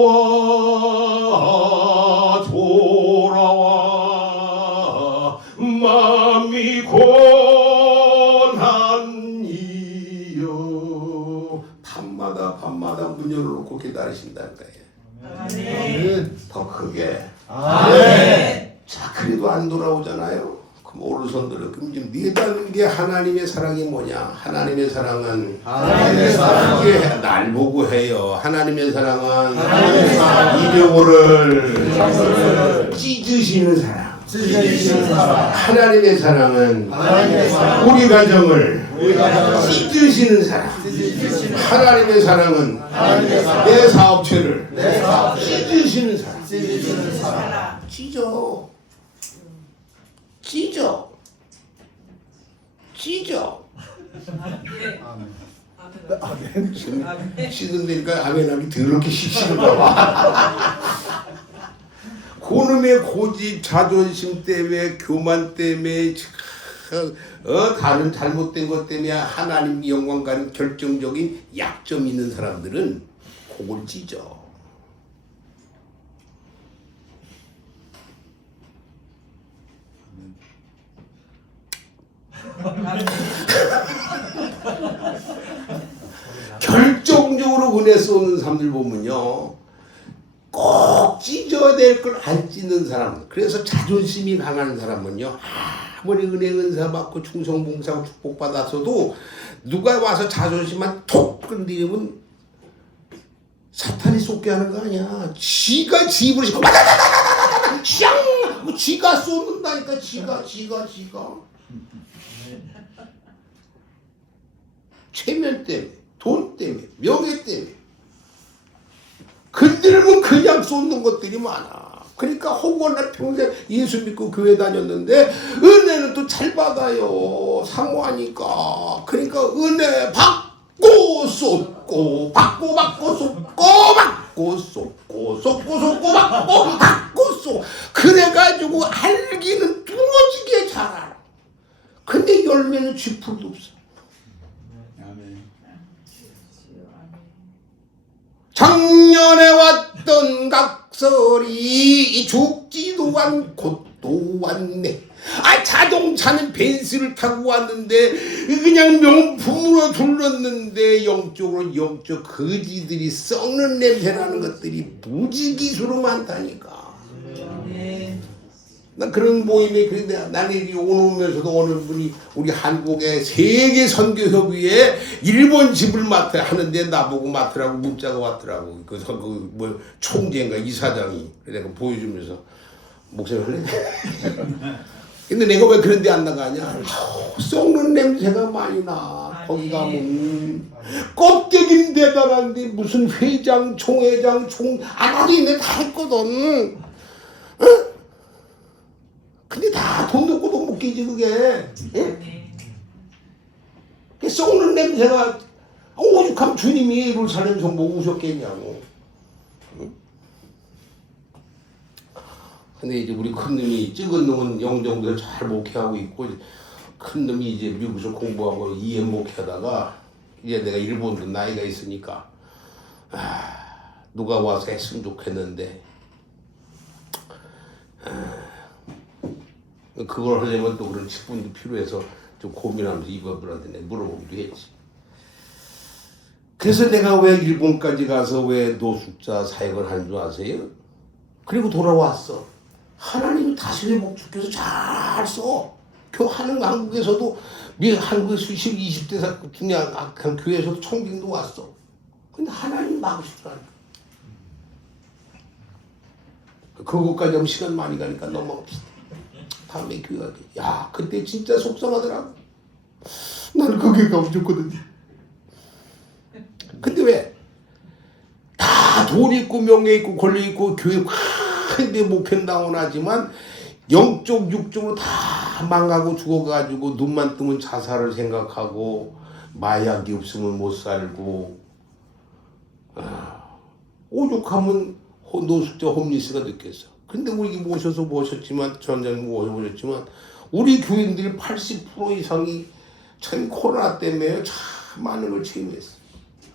돌아와 마음이 고난이여. 밤마다 문 열어놓고 기다리신다는 거예요. 아멘. 더 크게. 아멘. 자, 그래도 안 돌아오잖아요. 그럼 오른손들은 그럼 지금 네다는 게 하나님의 사랑이 뭐냐? 하나님의 사랑은 하나님의 사랑은 이게 날 보고 해요. 하나님의 사랑은 하나님의 사랑은 이병호를 찢으시는 사랑. 찢으시는 사랑. 하나님의 사랑은 하나님의 사랑은 우리 가정을 우리 가정을 찢으시는 사랑. 찢으시는 하나님의 사랑은 하나님의 사랑은 내 사업체를 내 사업체를 찢으시는 사랑. 찢으시는 사랑. 찢어. 찢어. 찢어. 아멘. 씻은다니까 아멘하기 더럽게 씹히는가 봐. 고놈의 고집, 자존심 때문에, 교만 때문에, 다른 잘못된 것 때문에 하나님 영광 가는 결정적인 약점 있는 사람들은 그걸 찢어. 결정적으로 은혜 쏘는 사람들 보면요, 꼭 찢어야 될 걸 안 찢는 사람. 그래서 자존심이 강한 사람은요, 아무리 은혜 은사 받고 충성봉사하고 축복받았어도 누가 와서 자존심만 톡 건드리면 사탄이 쏟게 하는 거 아니야. 지가 집을 싣고 와다다다다다다 샹! 지가 쏟는다니까. 지가 체면 때문에, 돈 때문에, 명예 때문에 건드리면 그냥 쏟는 것들이 많아. 그러니까 혹은 평생 예수 믿고 교회 다녔는데 은혜는 또 잘 받아요. 사모하니까. 그러니까 은혜 받고 쏟고 받고 쏟고 받고 쏟고 받고 쏟고 그래가지고 알기는 뚫어지게 잘 알아. 근데 열매는 쥐풀도 없어. 작년에 왔던 각설이 죽지도 않고 또 왔네. 자동차는 벤츠를 타고 왔는데 그냥 명품으로 둘렀는데 영적 거지들이 썩는 냄새나는 것들이 무지기수로 많다니까. 나 그런 모임에 그런데 나는 오면서도 어느 분이 우리 한국의 세계 선교협의회 일본 집을 맡아 하는데 나보고 맡으라고 문자가 왔더라고. 그 뭐 총재인가 이사장이. 내가 보여주면서 목소리 할래? 근데 내가 왜 그런 데 안 나가냐? 썩는 냄새가 많이 나. 거기 가면 껍데기는 대단한데 무슨 회장, 총회장, 아무도 있네 다 했거든. 어? 근데 다 돈 넣고도 못 끼지 그게. 예? 그 썩는 냄새가 오죽하면 주님이 예루살렘에서 뭐 오셨겠냐고. 응? 근데 이제 우리 큰 놈이 찍은 놈은 영정들 잘 목회하고 있고 큰 놈이 이제 미국에서 공부하고 EM 목회하다가 이제 내가 일본도 나이가 있으니까 누가 와서 했으면 좋겠는데 그걸 하려면 또 그런 직분도 필요해서 좀 고민하면서 이분들한테 내가 물어보기도 했지. 그래서 내가 왜 일본까지 가서 왜 노숙자 사역을 하는 줄 아세요? 그리고 돌아왔어. 하나님이 다스려 목축해서 잘 써. 하는 한국에서도 한국의 수십 20대 그냥 교회에서도 청빙도 왔어. 근데 하나님 막으시더라니까. 그것까지 하면 시간 많이 가니까 넘어갑시다. 다음에 교회 가게. 야, 그때 진짜 속상하더라고. 나는 거기 가고 싶거든. 근데 왜? 다 돈 있고 명예 있고 권리 있고 교회 큰데 목회당원 하지만 영적 육적으로 다 망하고 죽어가지고 눈만 뜨면 자살을 생각하고 마약이 없으면 못 살고, 오죽하면 노숙자 홈리스가 됐겠어. 근데 우리 모셨지만 전장님 모셔보셨지만 우리 교인들이 80% 이상이 참 코로나 때문에 참 많은 걸 체험했어.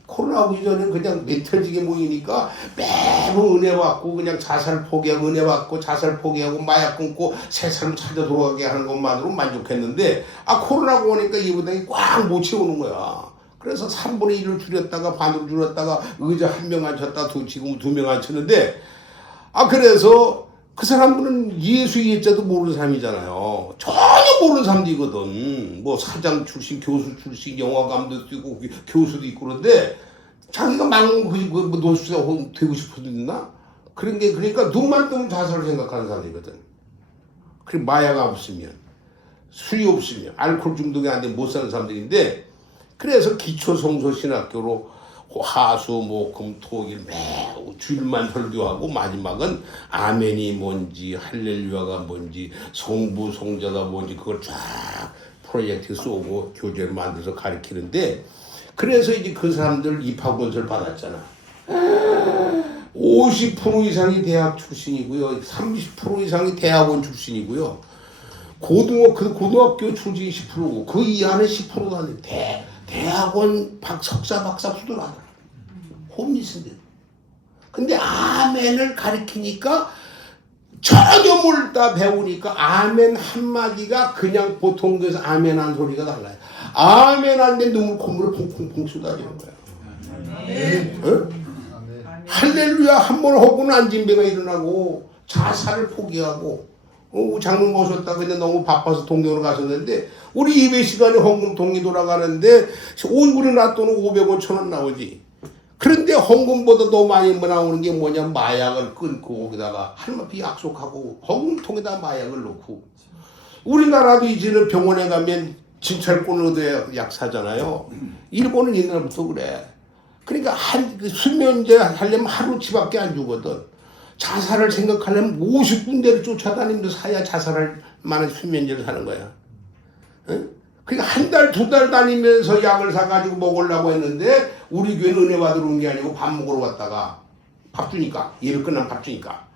코로나 오기 전에 그냥 메틀지게 모이니까 매번 은혜 받고 그냥 자살 포기하고 은혜 받고 자살 포기하고 마약 끊고 새 삶 찾아 돌아가게 하는 것만으로 만족했는데 코로나가 오니까 이부당이 꽉 못 채우는 거야. 그래서 3분의 1을 줄였다가 반으로 줄였다가 의자 한 명 앉혔다 지금 2명 앉혔는데 그래서 그 사람들은 예수 예자도 모르는 사람이잖아요. 전혀 모르는 사람들이거든. 뭐 사장 출신, 교수 출신, 영화 감독도 있고 교수도 있고 그런데 자기가 막 노숙자 되고 싶었나? 그런 게 그러니까 눈만 뜨면 자살을 생각하는 사람이거든. 그리고 마약 없으면 술이 없으면 알코올 중독이 안 되면 못 사는 사람들인데 그래서 기초성소신학교로 하수, 목, 토, 일 매우 주일만 설교하고 마지막은 아멘이 뭔지 할렐루야가 뭔지 성부, 성자가 뭔지 그걸 쫙 프로젝트 쏘고 교재를 만들어서 가르치는데 그래서 이제 그 사람들 입학원서를 받았잖아. 50% 이상이 대학 출신이고요. 30% 이상이 대학원 출신이고요. 고등학교 출신이 10%고 그 이하는 10%도 안 돼. 대학원 석사 박사수도 안 돼. 홈리스인데. 근데 아멘을 가르치니까 전혀 몰다 배우니까 아멘 한마디가 그냥 보통 그래서 아멘 한 소리가 달라요. 아멘 한데 눈물 콧물을 퐁퐁퐁 쏟아지는 거야. 응? 할렐루야 한 번 하고는 안진배가 일어나고 자살을 포기하고 장롱 오셨다 근데 너무 바빠서 동경으로 가셨는데 우리 예배 시간에 헌금 동이 돌아가는데 우리 놔두는 500원 1000원 나오지. 그런데 헌금보다 더 많이 나오는 게 뭐냐 마약을 끊고 거기다가 하나님 약속하고 헌금통에다 마약을 넣고 우리나라도 이제는 병원에 가면 진찰권을 얻어야 약 사잖아요. 일본은 옛날부터 그래. 그러니까 수면제 하려면 하루치밖에 안 주거든. 자살을 생각하려면 50군데를 쫓아다니면서 사야 자살할 만한 수면제를 사는 거야. 응? 그러니까 한 달, 2달 다니면서 약을 사가지고 먹으려고 했는데 우리 교회는 은혜 받으러 온 게 아니고 밥 먹으러 왔다가 밥 주니까 예배 끝나면 밥 주니까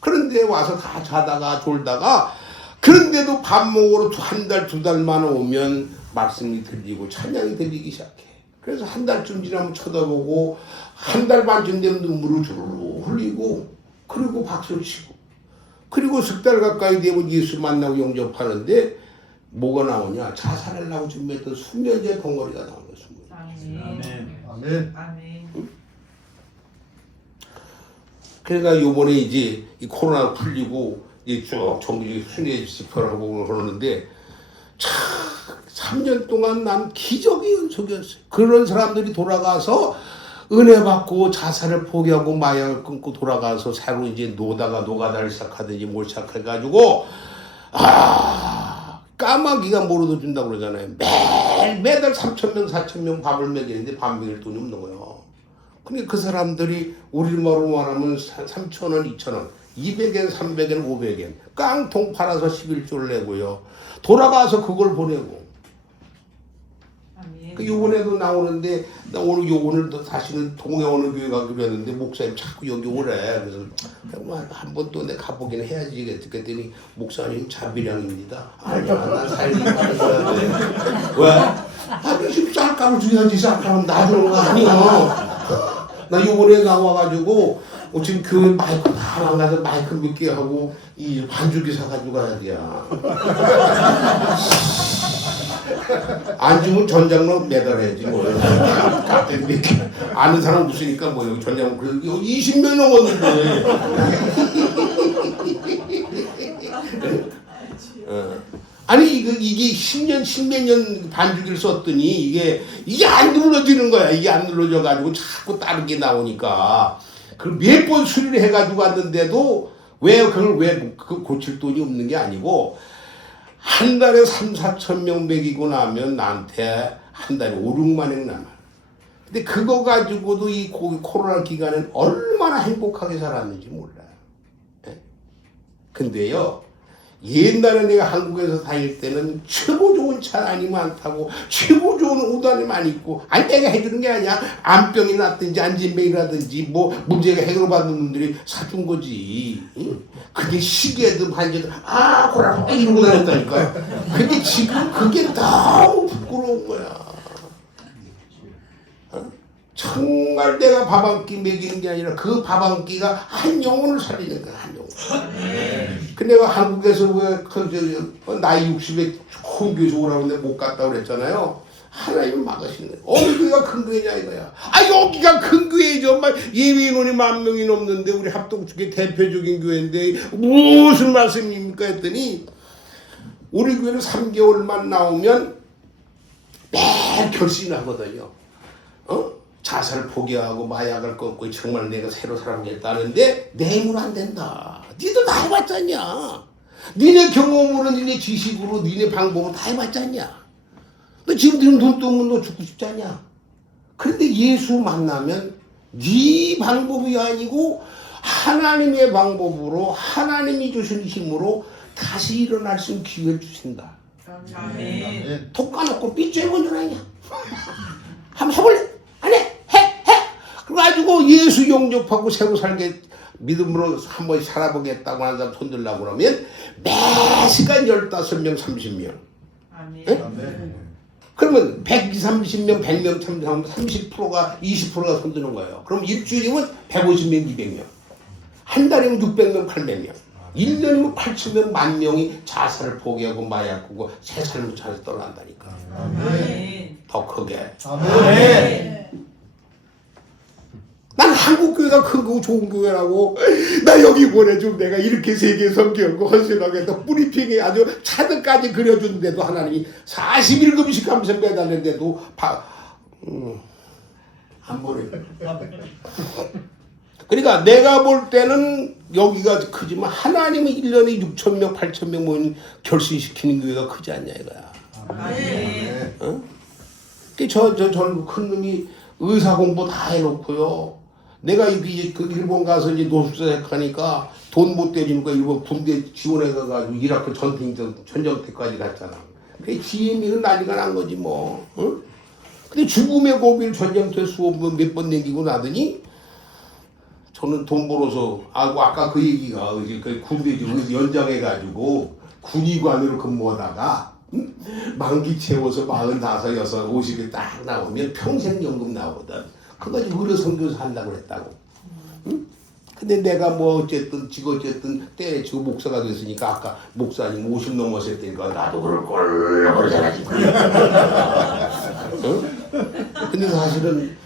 그런데 와서 다 자다가 졸다가 그런데도 밥 먹으러 한 달, 2달만 오면 말씀이 들리고 찬양이 들리기 시작해. 그래서 한 달쯤 지나면 쳐다보고 한 달 반쯤 되면 눈물을 주르르 흘리고 그리고 박수를 치고 그리고 석 달 가까이 되면 예수 만나고 영접하는데 뭐가 나오냐 자살하려고 준비했던 수면제 덩어리가 나오는 거야. 아멘. 아멘. 아멘. 그러니까 요번에 이제 이 코로나 풀리고 이제 쭉 정규직 순회 집회하고 그러는데 참 3년 동안 난 기적의 연속이었어요. 그런 사람들이 돌아가서 은혜 받고 자살을 포기하고 마약을 끊고 돌아가서 새로 이제 노가다를 시작하든지 뭘 시작해가지고 까마귀가 뭐로도 준다고 그러잖아요. 매달 3,000명 4,000명 밥을 먹이는데 밥 먹일 돈이 없는 거예요. 근데 그 사람들이 우리말로 말하면 3,000원 2,000원 200엔 300엔 500엔 깡통 팔아서 11조를 내고요. 돌아가서 그걸 보내고 그 요번에도 나오는데 나 오늘도 사실은 동해 어느 교회 가기로 했는데 목사님 자꾸 여기 오래. 그래서 한 번 또 내가 가보긴 해야지 그랬더니 목사님 자비량입니다. 아니야 난 살기 빠져야 돼. 왜? 아니 쌀값을 줘야지 쌀값은 놔주는 거 아니야. 나 요번에 나와가지고 지금 교회 마이크 다 망가서 마이크 몇 개 하고 이 반죽이 사가지고 가야 돼. 안 주면 전장로 매달아야지 뭐. 갑자기 아는 사람 없으니까 뭐 여기 전장로 그래도 20명 넘었는데. 아니 이게 10년 10몇 년 반주기를 썼더니 이게 안 눌러지는 거야. 이게 안 눌러져 가지고 자꾸 다른 게 나오니까 그 몇 번 수리를 해가지고 왔는데도 그걸 고칠 돈이 없는 게 아니고. 한 달에 3,4천 명 먹이고 나면 나한테 한 달에 5, 6만 원 남아. 근데 그거 가지고도 이 코로나 기간엔 얼마나 행복하게 살았는지 몰라요. 예? 근데요, 옛날에 내가 한국에서 다닐 때는 최고 좋은 차 안이 많다고 최고 좋은 옷 안에만 입고 아니 내가 해주는 게 아니야. 암병이 났든지 안진병이라든지 뭐 문제가 해결받는 분들이 사준 거지. 응? 그게 시계든 반지든 고라 이러고 다녔다니까. 근데 지금 그게 너무 부끄러운 거야. 정말 내가 밥 한 끼 먹이는 게 아니라 그 밥 한 끼가 한 영혼을 살리는 거야. 한 영혼. 근데 내가 한국에서 왜 나이 60에 좋은 교회 오라고 했는데 못 갔다 그랬잖아요. 하나님은 막으시는 거야. 어느 교회가 큰 교회냐 이거야. 여기가 큰 교회죠. 예배인원이 10,000명이 넘는데 우리 합동축의 대표적인 교회인데 무슨 말씀입니까 했더니 우리 교회는 3개월만 나오면 매일 결심을 하거든요. 자살을 포기하고 마약을 끊고 정말 내가 새로 살아보겠다는데 내 힘으로 안 된다. 니도 다 해봤잖냐. 니네 경험으로 니네 지식으로 니네 방법으로 다 해봤잖냐. 너 지금 눈 뜨면 너 죽고 싶잖냐. 그런데 예수 만나면 네 방법이 아니고 하나님의 방법으로 하나님이 주신 힘으로 다시 일어날 수 있는 기회를 주신다. 아멘. 독 까놓고 삐쩍은 줄 아냐. 한번 해볼래? 안 해? 해! 그래가지고 예수 영접하고 새로 살게 믿음으로 한번 살아보겠다고 하는 사람 손들라고 그러면 매 시간 15명 30명. 아멘. 네? 그러면 130명 100명 30%가 20%가 손드는 거예요. 그럼 일주일이면 150명 200명. 한 달이면 600명 800명. 1년이면 8,000명 10,000명이 자살을 포기하고 마약 하고 새 삶을 찾아 떠난다니까. 아멘. 더 크게. 아멘. 난 한국 교회가 큰 거 좋은 교회라고. 나 여기 보내주면 내가 이렇게 세계 선교하고 헌신하겠다. 뿌리핑에 아주 차등까지 그려주는데도 하나님이 41금씩 하면서 매달는데도 안 보내. 그러니까 내가 볼 때는 여기가 크지만 하나님은 1년에 6,000명 8,000명 모이는 결신시키는 교회가 크지 않냐 이거야. 아멘. 저는 큰 놈이 의사 공부 다 해놓고요. 내가 이제 그 일본 가서 이제 노숙자 하니까 돈 못 대주니까 일본 군대 지원해가지고 이라크 전쟁 때까지 갔잖아. 그게 GM이는 난리가 난 거지 뭐. 응? 근데 죽음의 고비를 전쟁터 수업 몇 번 내기고 나더니 저는 돈 벌어서 아까 그 얘기가 그 군대 연장해가지고 군의관으로 근무하다가 응? 만기 채워서 45, 6, 50에 딱 나오면 평생연금 나오거든. 그거 의료 선교사 한다고 그랬다고. 응? 근데 내가 뭐 어쨌든 때려치고 목사가 됐으니까 아까 목사님 50 넘었을 때니까 나도 그럴 걸 그러잖아 지금. 응? 근데 사실은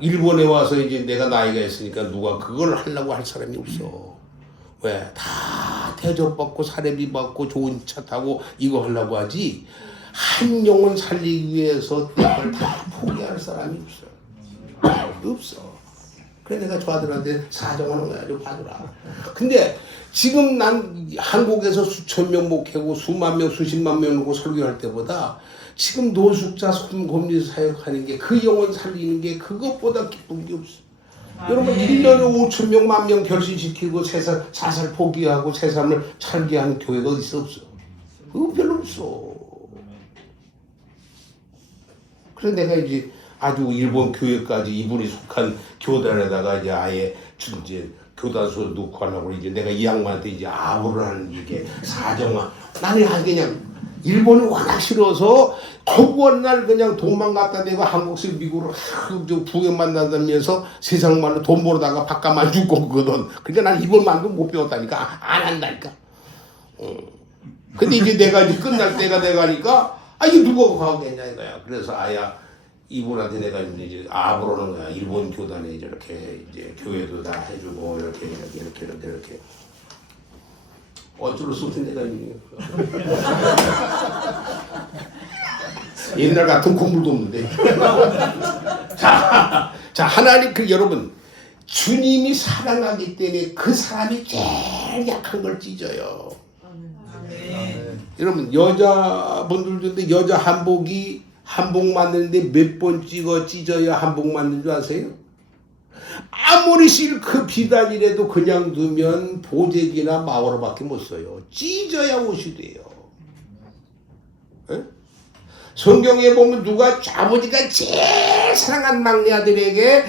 일본에 와서 이제 내가 나이가 있으니까 누가 그걸 하려고 할 사람이 없어. 왜? 다 대접받고 사례비 받고 좋은 차 타고 이거 하려고 하지 한 영혼 살리기 위해서 그걸 다 포기할 사람이 없어. 없어. 그래 내가 저 아들한테 사정하는 거야. 좀 봐주라. 근데 지금 난 한국에서 수천 명 목회고 수만 명 수십만 명 놓고 설교할 때보다 지금 노숙자 곰리 사역하는 게 그 영혼 살리는 게 그것보다 기쁜 게 없어. 여러분 1년에 5,000명 10,000명 결신시키고 자살 포기하고 새 삶을 살게 하는 교회가 어디 있어? 없어. 그거 별로 없어. 그래서 내가 이제 아주 일본 교회까지 이분이 속한 교단에다가 이제 아예 이제 교단소 놓고 하려고 이제 내가 이 양반한테 이제 아부를 하는 이게 사정화. 나는 그냥 일본이 워낙 싫어서 거부한 날 그냥 돈만 갖다 대고 한국에서 미국으로 부흥 만난다면서 세상 말로 돈 벌어다가 바깥만 주고 그거든. 그러니까 난 일본만도 못 배웠다니까. 안 한다니까. 근데 이제 내가 이제 끝날 때가 돼가니까 이게 누가 가겠냐 이거야. 그래서 아야 이분한테 내가 이제 아부르는 거야. 일본 교단에 이렇게 이제 교회도 다 해주고 이렇게. 어쩌로 쏟은 데가 있니? 옛날 같은 국물도 없는데. 자 하나님 여러분 주님이 사랑하기 때문에 그 사람이 제일 약한 걸 찢어요. 여러분 여자분들도 여자 한복 만드는데 몇 번 찢어야 한복 만든 줄 아세요? 아무리 실크 비단이라도 그냥 두면 보재기나 마오로밖에 못 써요. 찢어야 옷이 돼요. 에? 성경에 보면 누가 아버지가 제일 사랑한 막내 아들에게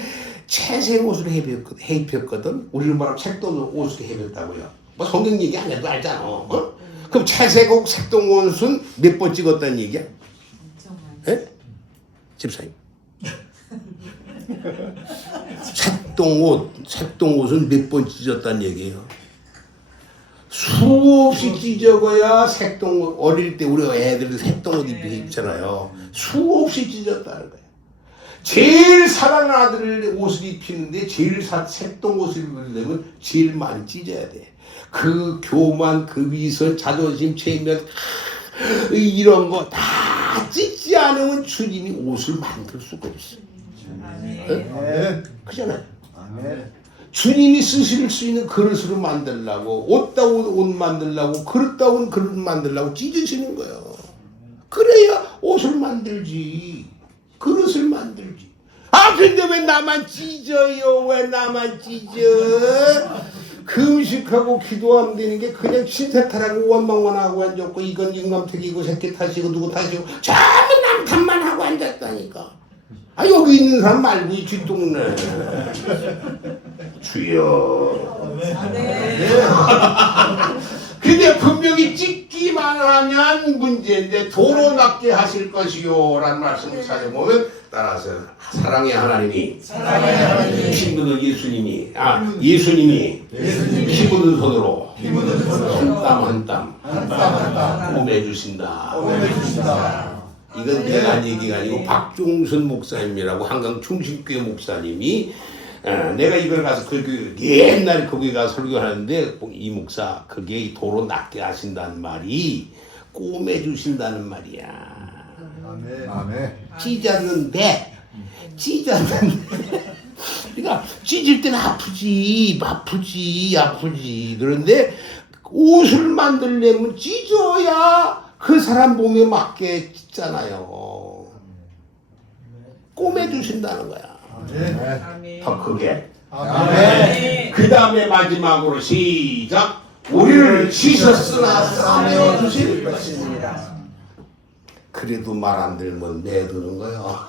채색 옷을 입혔거든. 우리는 말하면 색동 옷을 입혔다고요. 뭐 성경 얘기 안 해도 알잖아. 어? 그럼 채색 옷, 색동 옷은 몇 번 찍었다는 얘기야? 예? 집사님. 색동 옷은 몇 번 찢었다는 얘기예요. 수없이 찢어거야 색동 옷. 어릴 때 우리 애들이 색동 옷 입잖아요. 수없이 찢었다는 거예요. 제일 사랑하는 아들을 옷을 입히는데 제일 색동 옷을 입으려면 제일 많이 찢어야 돼. 그 교만, 그 위선, 자존심, 체면 이런 거 다 찢지 않으면 주님이 옷을 만들 수가 없어. 아멘. 그잖아요. 아멘. 주님이 쓰실 수 있는 그릇으로 만들려고, 옷다운 옷 만들려고, 그릇다운 그릇 만들려고 찢으시는 거예요. 그래야 옷을 만들지, 그릇을 만들지. 아 근데 왜 나만 찢어요? 왜 나만 찢어? 금식하고 기도하면 되는 게 그냥 신세탈하고 원망만하고 앉았고, 이건 임감택이고 새끼 탓이고 누구 탓이고 전부 남 탓만 하고 앉았다니까. 아 여기 있는 사람 말고 이 뒷동네 주여. 근데 분명히 찢기만 하면 문제인데 도로 낫게 하실 것이요 라는 말씀을 찾아보면, 따라서 사랑의 하나님이 피 묻은 예수님이 예수님이 피 묻은 손으로 한 땀 한 땀 꿰매주신다. 이건 내가 한 얘기가 아니고 박종선 목사님이라고 한강 충신교회 목사님이, 내가 이걸 가서 옛날에 거기 가서 설교하는데 이 목사 그게 도로 낫게 하신다는 말이 꿰매주신다는 말이야. 아멘. 찢었는데 그러니까 찢을 때는 아프지. 그런데 옷을 만들려면 찢어야 그 사람 몸에 맞게 찢잖아요. 꿰매주신다는 거야. 아멘. 더 크게. 아멘. 그 다음에 마지막으로 시작. 우리를 찢었으나 싸매어 주실 것입니다. 그래도 말 안 들으면 매두는 거예요.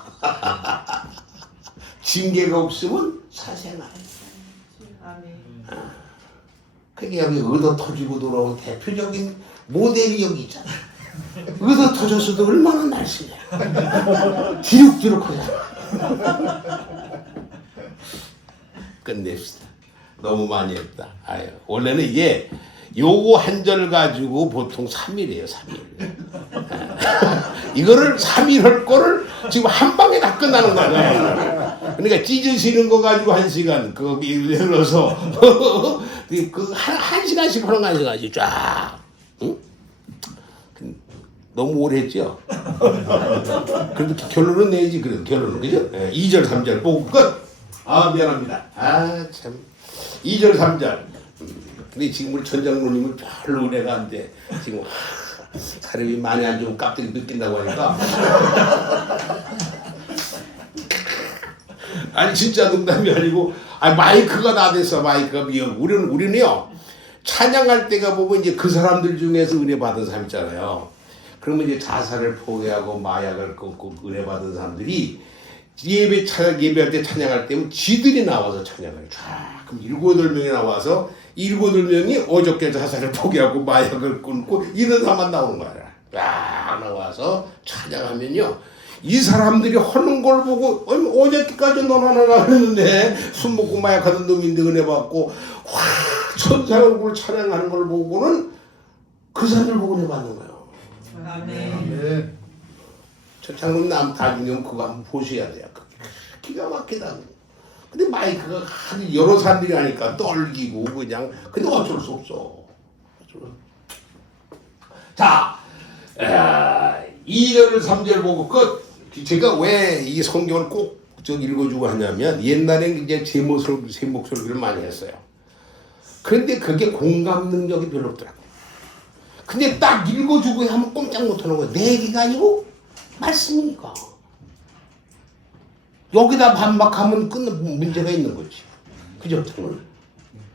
징계가 없으면 사생아요. 아멘. 그게 여기 얻어 터지고 돌아온 대표적인 모델이 여기 있잖아. 얻어 터졌어도 얼마나 날씬해. 지룩지룩하잖아. 끝냅시다. 너무 많이 했다. 아유, 원래는 이게 요거 한 절 가지고 보통 3일이에요. 3일. 이거를 3일 할 거를 지금 한 방에 다 끝나는 거야. 그러니까 찢으시는 거 가지고 1시간 그거 열어서 한 시간씩 하는 거 1시간씩 쫙. 응? 너무 오래 했죠? 그래도 결론은 내야지. 그래도 결론은 그죠? 2절 3절 보고 끝. 아 미안합니다. 아 참. 2절 3절. 근데 지금 우리 전장로님은 별로 은혜가 안 돼. 지금 사람이 많이 안 좋으면 깜짝이 느낀다고 하니까. 아니 진짜 농담이 아니고, 마이크가 다 됐어. 마이크가 미역. 우리는요 찬양할 때가 보면 이제 그 사람들 중에서 은혜 받은 사람 있잖아요. 그러면 이제 자살을 포기하고 마약을 끊고 은혜 받은 사람들이 예배할 때 찬양할 때면 지들이 나와서 찬양을 쫙. 그럼 7, 8명이 나와서 7, 8명이 어저께 자살을 포기하고 마약을 끊고 이런 사람만 나오는 거야. 쫙 나와서 찬양하면요, 이 사람들이 하는 걸 보고 어저께까지 넌 하나 했는데 술 먹고 마약하던 놈인데 은혜 받고 천사 얼굴 찬양하는 걸 보고는 그 사람들 보고 은혜 받는 거예요. 아멘. 장로님 나중에 그거 한번 보셔야 돼요. 기가 막히다. 근데 마이크가 여러 사람들이 하니까 떨기고 그냥. 근데 어쩔 수 없어. 자, 2절 3절 보고 끝. 제가 왜 이 성경을 꼭 읽어주고 하냐면, 옛날에는 이제 제 목소리를 많이 했어요. 그런데 그게 공감 능력이 별로 없더라고요. 근데 딱 읽어주고 하면 꼼짝 못하는 거예요. 내 얘기가 아니고 말씀이니까. 여기다 반박하면 문제가 있는 거지. 그죠?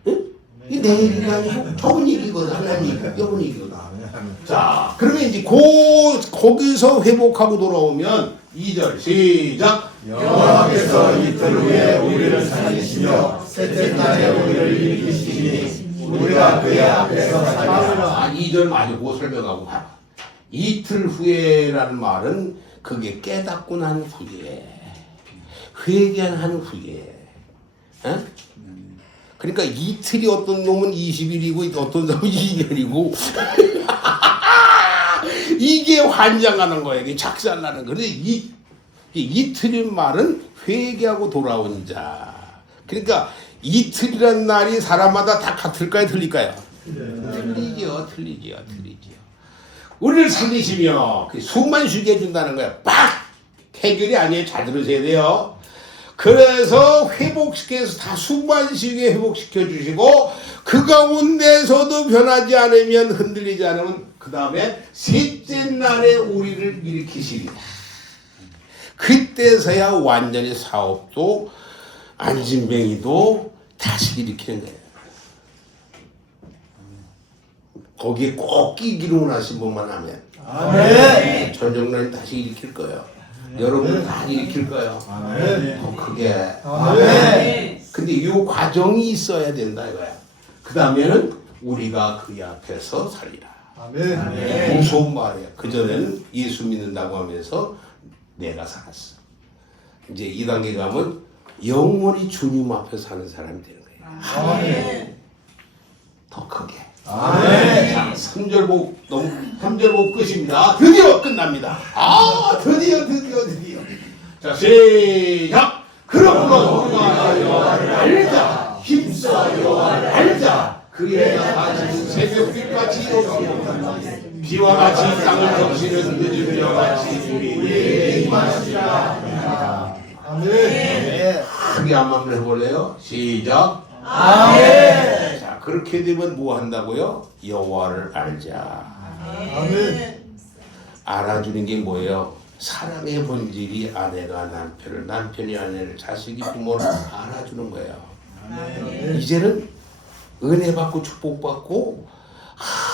응? 이 내 얘기가 아니고 좋은 얘기거든. 하나님 얘기, 여분 얘기거든. 자, 그러면 이제 거기서 회복하고 돌아오면 2절 시작. 여호와께서 이틀 후에 우리를 살리시며 셋째 날에 우리를 일으키시니 우리가 그의 앞에서 살리라. 2절 마주고 설명하고 봐라. 이틀 후에라는 말은 그게 깨닫고 난 후에, 회개한 후에. 에? 그러니까 이틀이 어떤 놈은 20일이고 어떤 놈은 2년이고 이게 환장하는 거예요. 이게 작살나는 거예요. 이틀인 말은 회개하고 돌아온 자. 그러니까 이틀이란 날이 사람마다 다 같을까요? 틀릴까요? 틀리죠. 우리를 살리시며 숨만 쉬게 해준다는 거예요. 빡! 해결이 아니에요. 잘 들으셔야 돼요. 그래서 회복시켜서 다 숨만 쉬게 회복시켜 주시고 그 가운데서도 변하지 않으면 흔들리지 않으면 그 다음에 셋째 날에 우리를 일으키시리라. 그때서야 완전히 사업도 안진뱅이도 다시 일으키는 거예요. 거기에 꼭 끼기로 원하신 분만 하면 아멘. 전정날 다시 일으킬 거예요. 여러분 다 일으킬 거예요. 더 크게. 아멘. 근데 이 과정이 있어야 된다 이거야. 그 다음에는 우리가 그 앞에서 살리라. 아멘. 무서운 말이야. 그전에는 예수 믿는다고 하면서 내가 살았어. 이제 2단계 가면 영원히 주님 앞에 사는 사람이 되는 거야. 아멘. 더 크게. 아멘. 자, 3절 복 3절 복 끝입니다. 드디어 끝납니다. 드디어. 자, 시작. 그러므로 우리가 여호와를 알자. 힘써 여호와를 알자. 그의 가진 새벽빛같이 일어나고 비와 같이 땅을 덮시는 늦은 벼 같이 우리에게 임하시리라. 아멘. 크게 한번 해볼래요? 시작. 아멘. 자, 그렇게 되면 뭐 한다고요? 여호와를 알자. 아멘. 알아주는 게 뭐예요? 사랑의 본질이 아내가 남편을, 남편이 아내를, 자식이 부모를 알아주는 거예요. 이제는 은혜 받고 축복 받고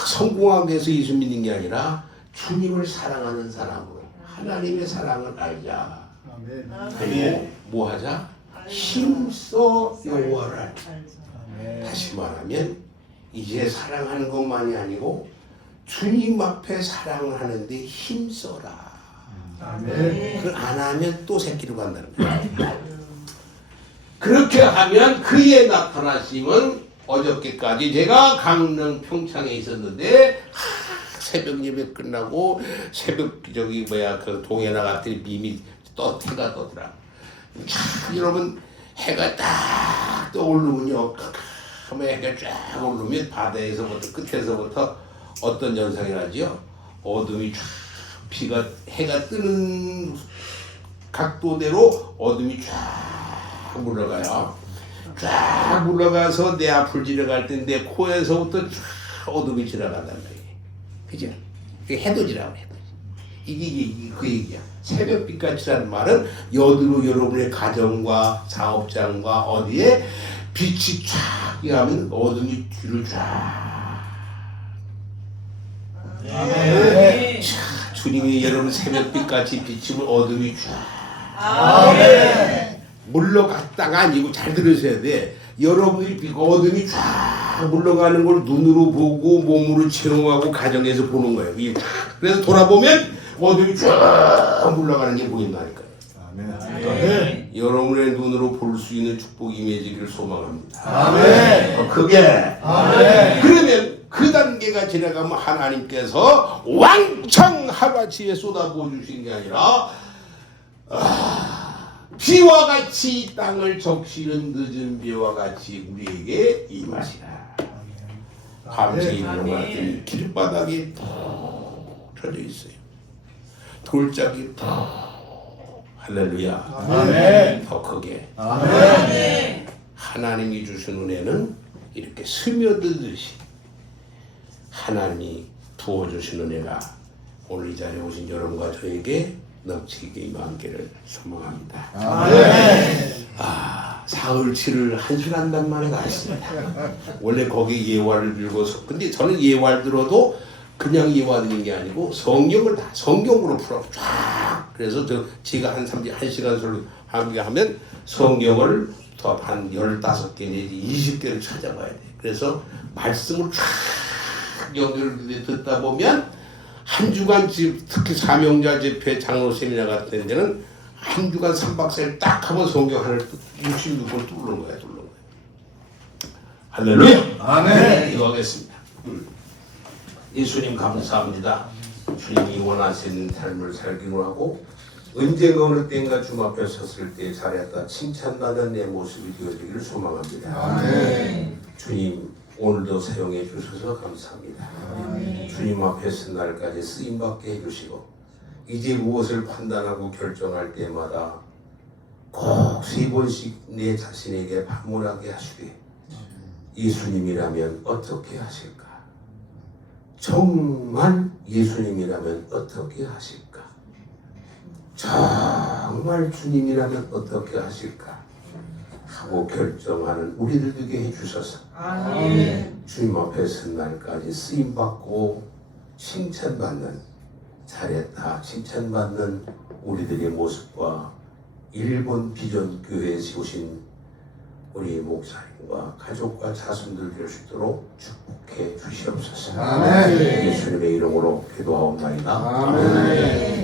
성공하기 위해서 예수 믿는 게 아니라 주님을 사랑하는 사람으로 하나님의 사랑을 알자. 아멘. 그리고 뭐 하자? 힘써 여호와를 알자. 다시 말하면 이제 사랑하는 것만이 아니고 주님 앞에 사랑하는데 힘써라. 아멘. 그걸 안 하면 또 새끼로 간다는 거예요. 그렇게 하면 그의 나타나심은 어저께까지 제가 강릉 평창에 있었는데 새벽 예배 끝나고 새벽 그 동해 나갔더니 밈이 해가 떠더라. 여러분 해가 딱 떠오르면요, 해가 쫙 오르면 바다에서부터 끝에서부터 어떤 현상이 나죠? 어둠이 쫙 해가 뜨는 각도대로 어둠이 쫙 물러가요. 쫙 물러가서 내 앞을 지나갈 때 내 코에서부터 쫙 어둠이 지나간단 말이에요. 그죠? 그게 해돋이라고 해돋이. 이게 그 얘기야. 새벽빛같이라는 말은 여러분의 가정과 사업장과 어디에 빛이 쫙 하면 어둠이 뒤로 쫙. 아멘. 주님이 여러분 새벽빛같이 비치면 어둠이 쫙. 아멘. 물러갔다가 아니고 잘 들으셔야 돼. 여러분이 어둠이 쫙 물러가는 걸 눈으로 보고 몸으로 체험하고 가정에서 보는 거예요. 그래서 돌아보면 어둠이 쫙 물러가는 게 보인다니까요. 아멘. 여러분의 눈으로 볼 수 있는 축복이 임해지기를 소망합니다. 아멘. 그게 아멘. 그러면 그 단계가 지나가면 하나님께서 왕창 하루아침에 쏟아부어 주신 게 아니라 비와 같이 땅을 적시는 늦은 비와 같이 우리에게 임하시라. 밤새 일어났더니 길바닥이 푹 펴져 있어요. 돌짝이 푹. 할렐루야. 아멘. 더 크게. 아멘. 하나님이 주신 은혜는 이렇게 스며들듯이 하나님이 부어주신 은혜가 오늘 이 자리에 오신 여러분과 저에게 넘치게 임하기를 소망합니다. 아멘. 가을치를 1시간단 만에 갔습니다. 원래 거기 예화를 들고서 근데 저는 예화를 들어도 그냥 예화 드는 게 아니고 성경을 다 성경으로 풀어 쫙 그래서 제가 한 1시간 설교 하면 성경을 더 한 15개 내지 20개를 찾아봐야 돼. 그래서 말씀을 쫙 연결 듣다 보면 한 주간 특히 사명자 집회 장로 세미나 같은 데는 한 주간 3박 4일 딱 하면 성경 하나를 66권 뚫는 거야. 할렐루야. 아멘. 기도하겠습니다. 예수님 감사합니다. 주님이 원하시는 삶을 살기로 하고 언젠가 어느 때인가 주님 앞에 섰을 때 잘했다 칭찬받는 내 모습이 되어지기를 소망합니다. 아멘. 주님 오늘도 사용해 주셔서 감사합니다. 주님 앞에 선 날까지 쓰임받게 해주시고 이제 무엇을 판단하고 결정할 때마다 꼭 3번씩 내 자신에게 반문하게 하시되 예수님이라면 어떻게 하실까? 정말 예수님이라면 어떻게 하실까? 정말 주님이라면 어떻게 하실까? 하고 결정하는 우리들 되게 해주셔서 아멘. 주님 앞에 선 날까지 쓰임받고 칭찬받는 잘했다 칭찬받는 우리들의 모습과 일본 비전 교회에 세우신 우리 목사님과 가족과 자손들 될 수 있도록 축복해 주시옵소서. 아멘. 예수님의 이름으로 기도하옵나이다. 아멘.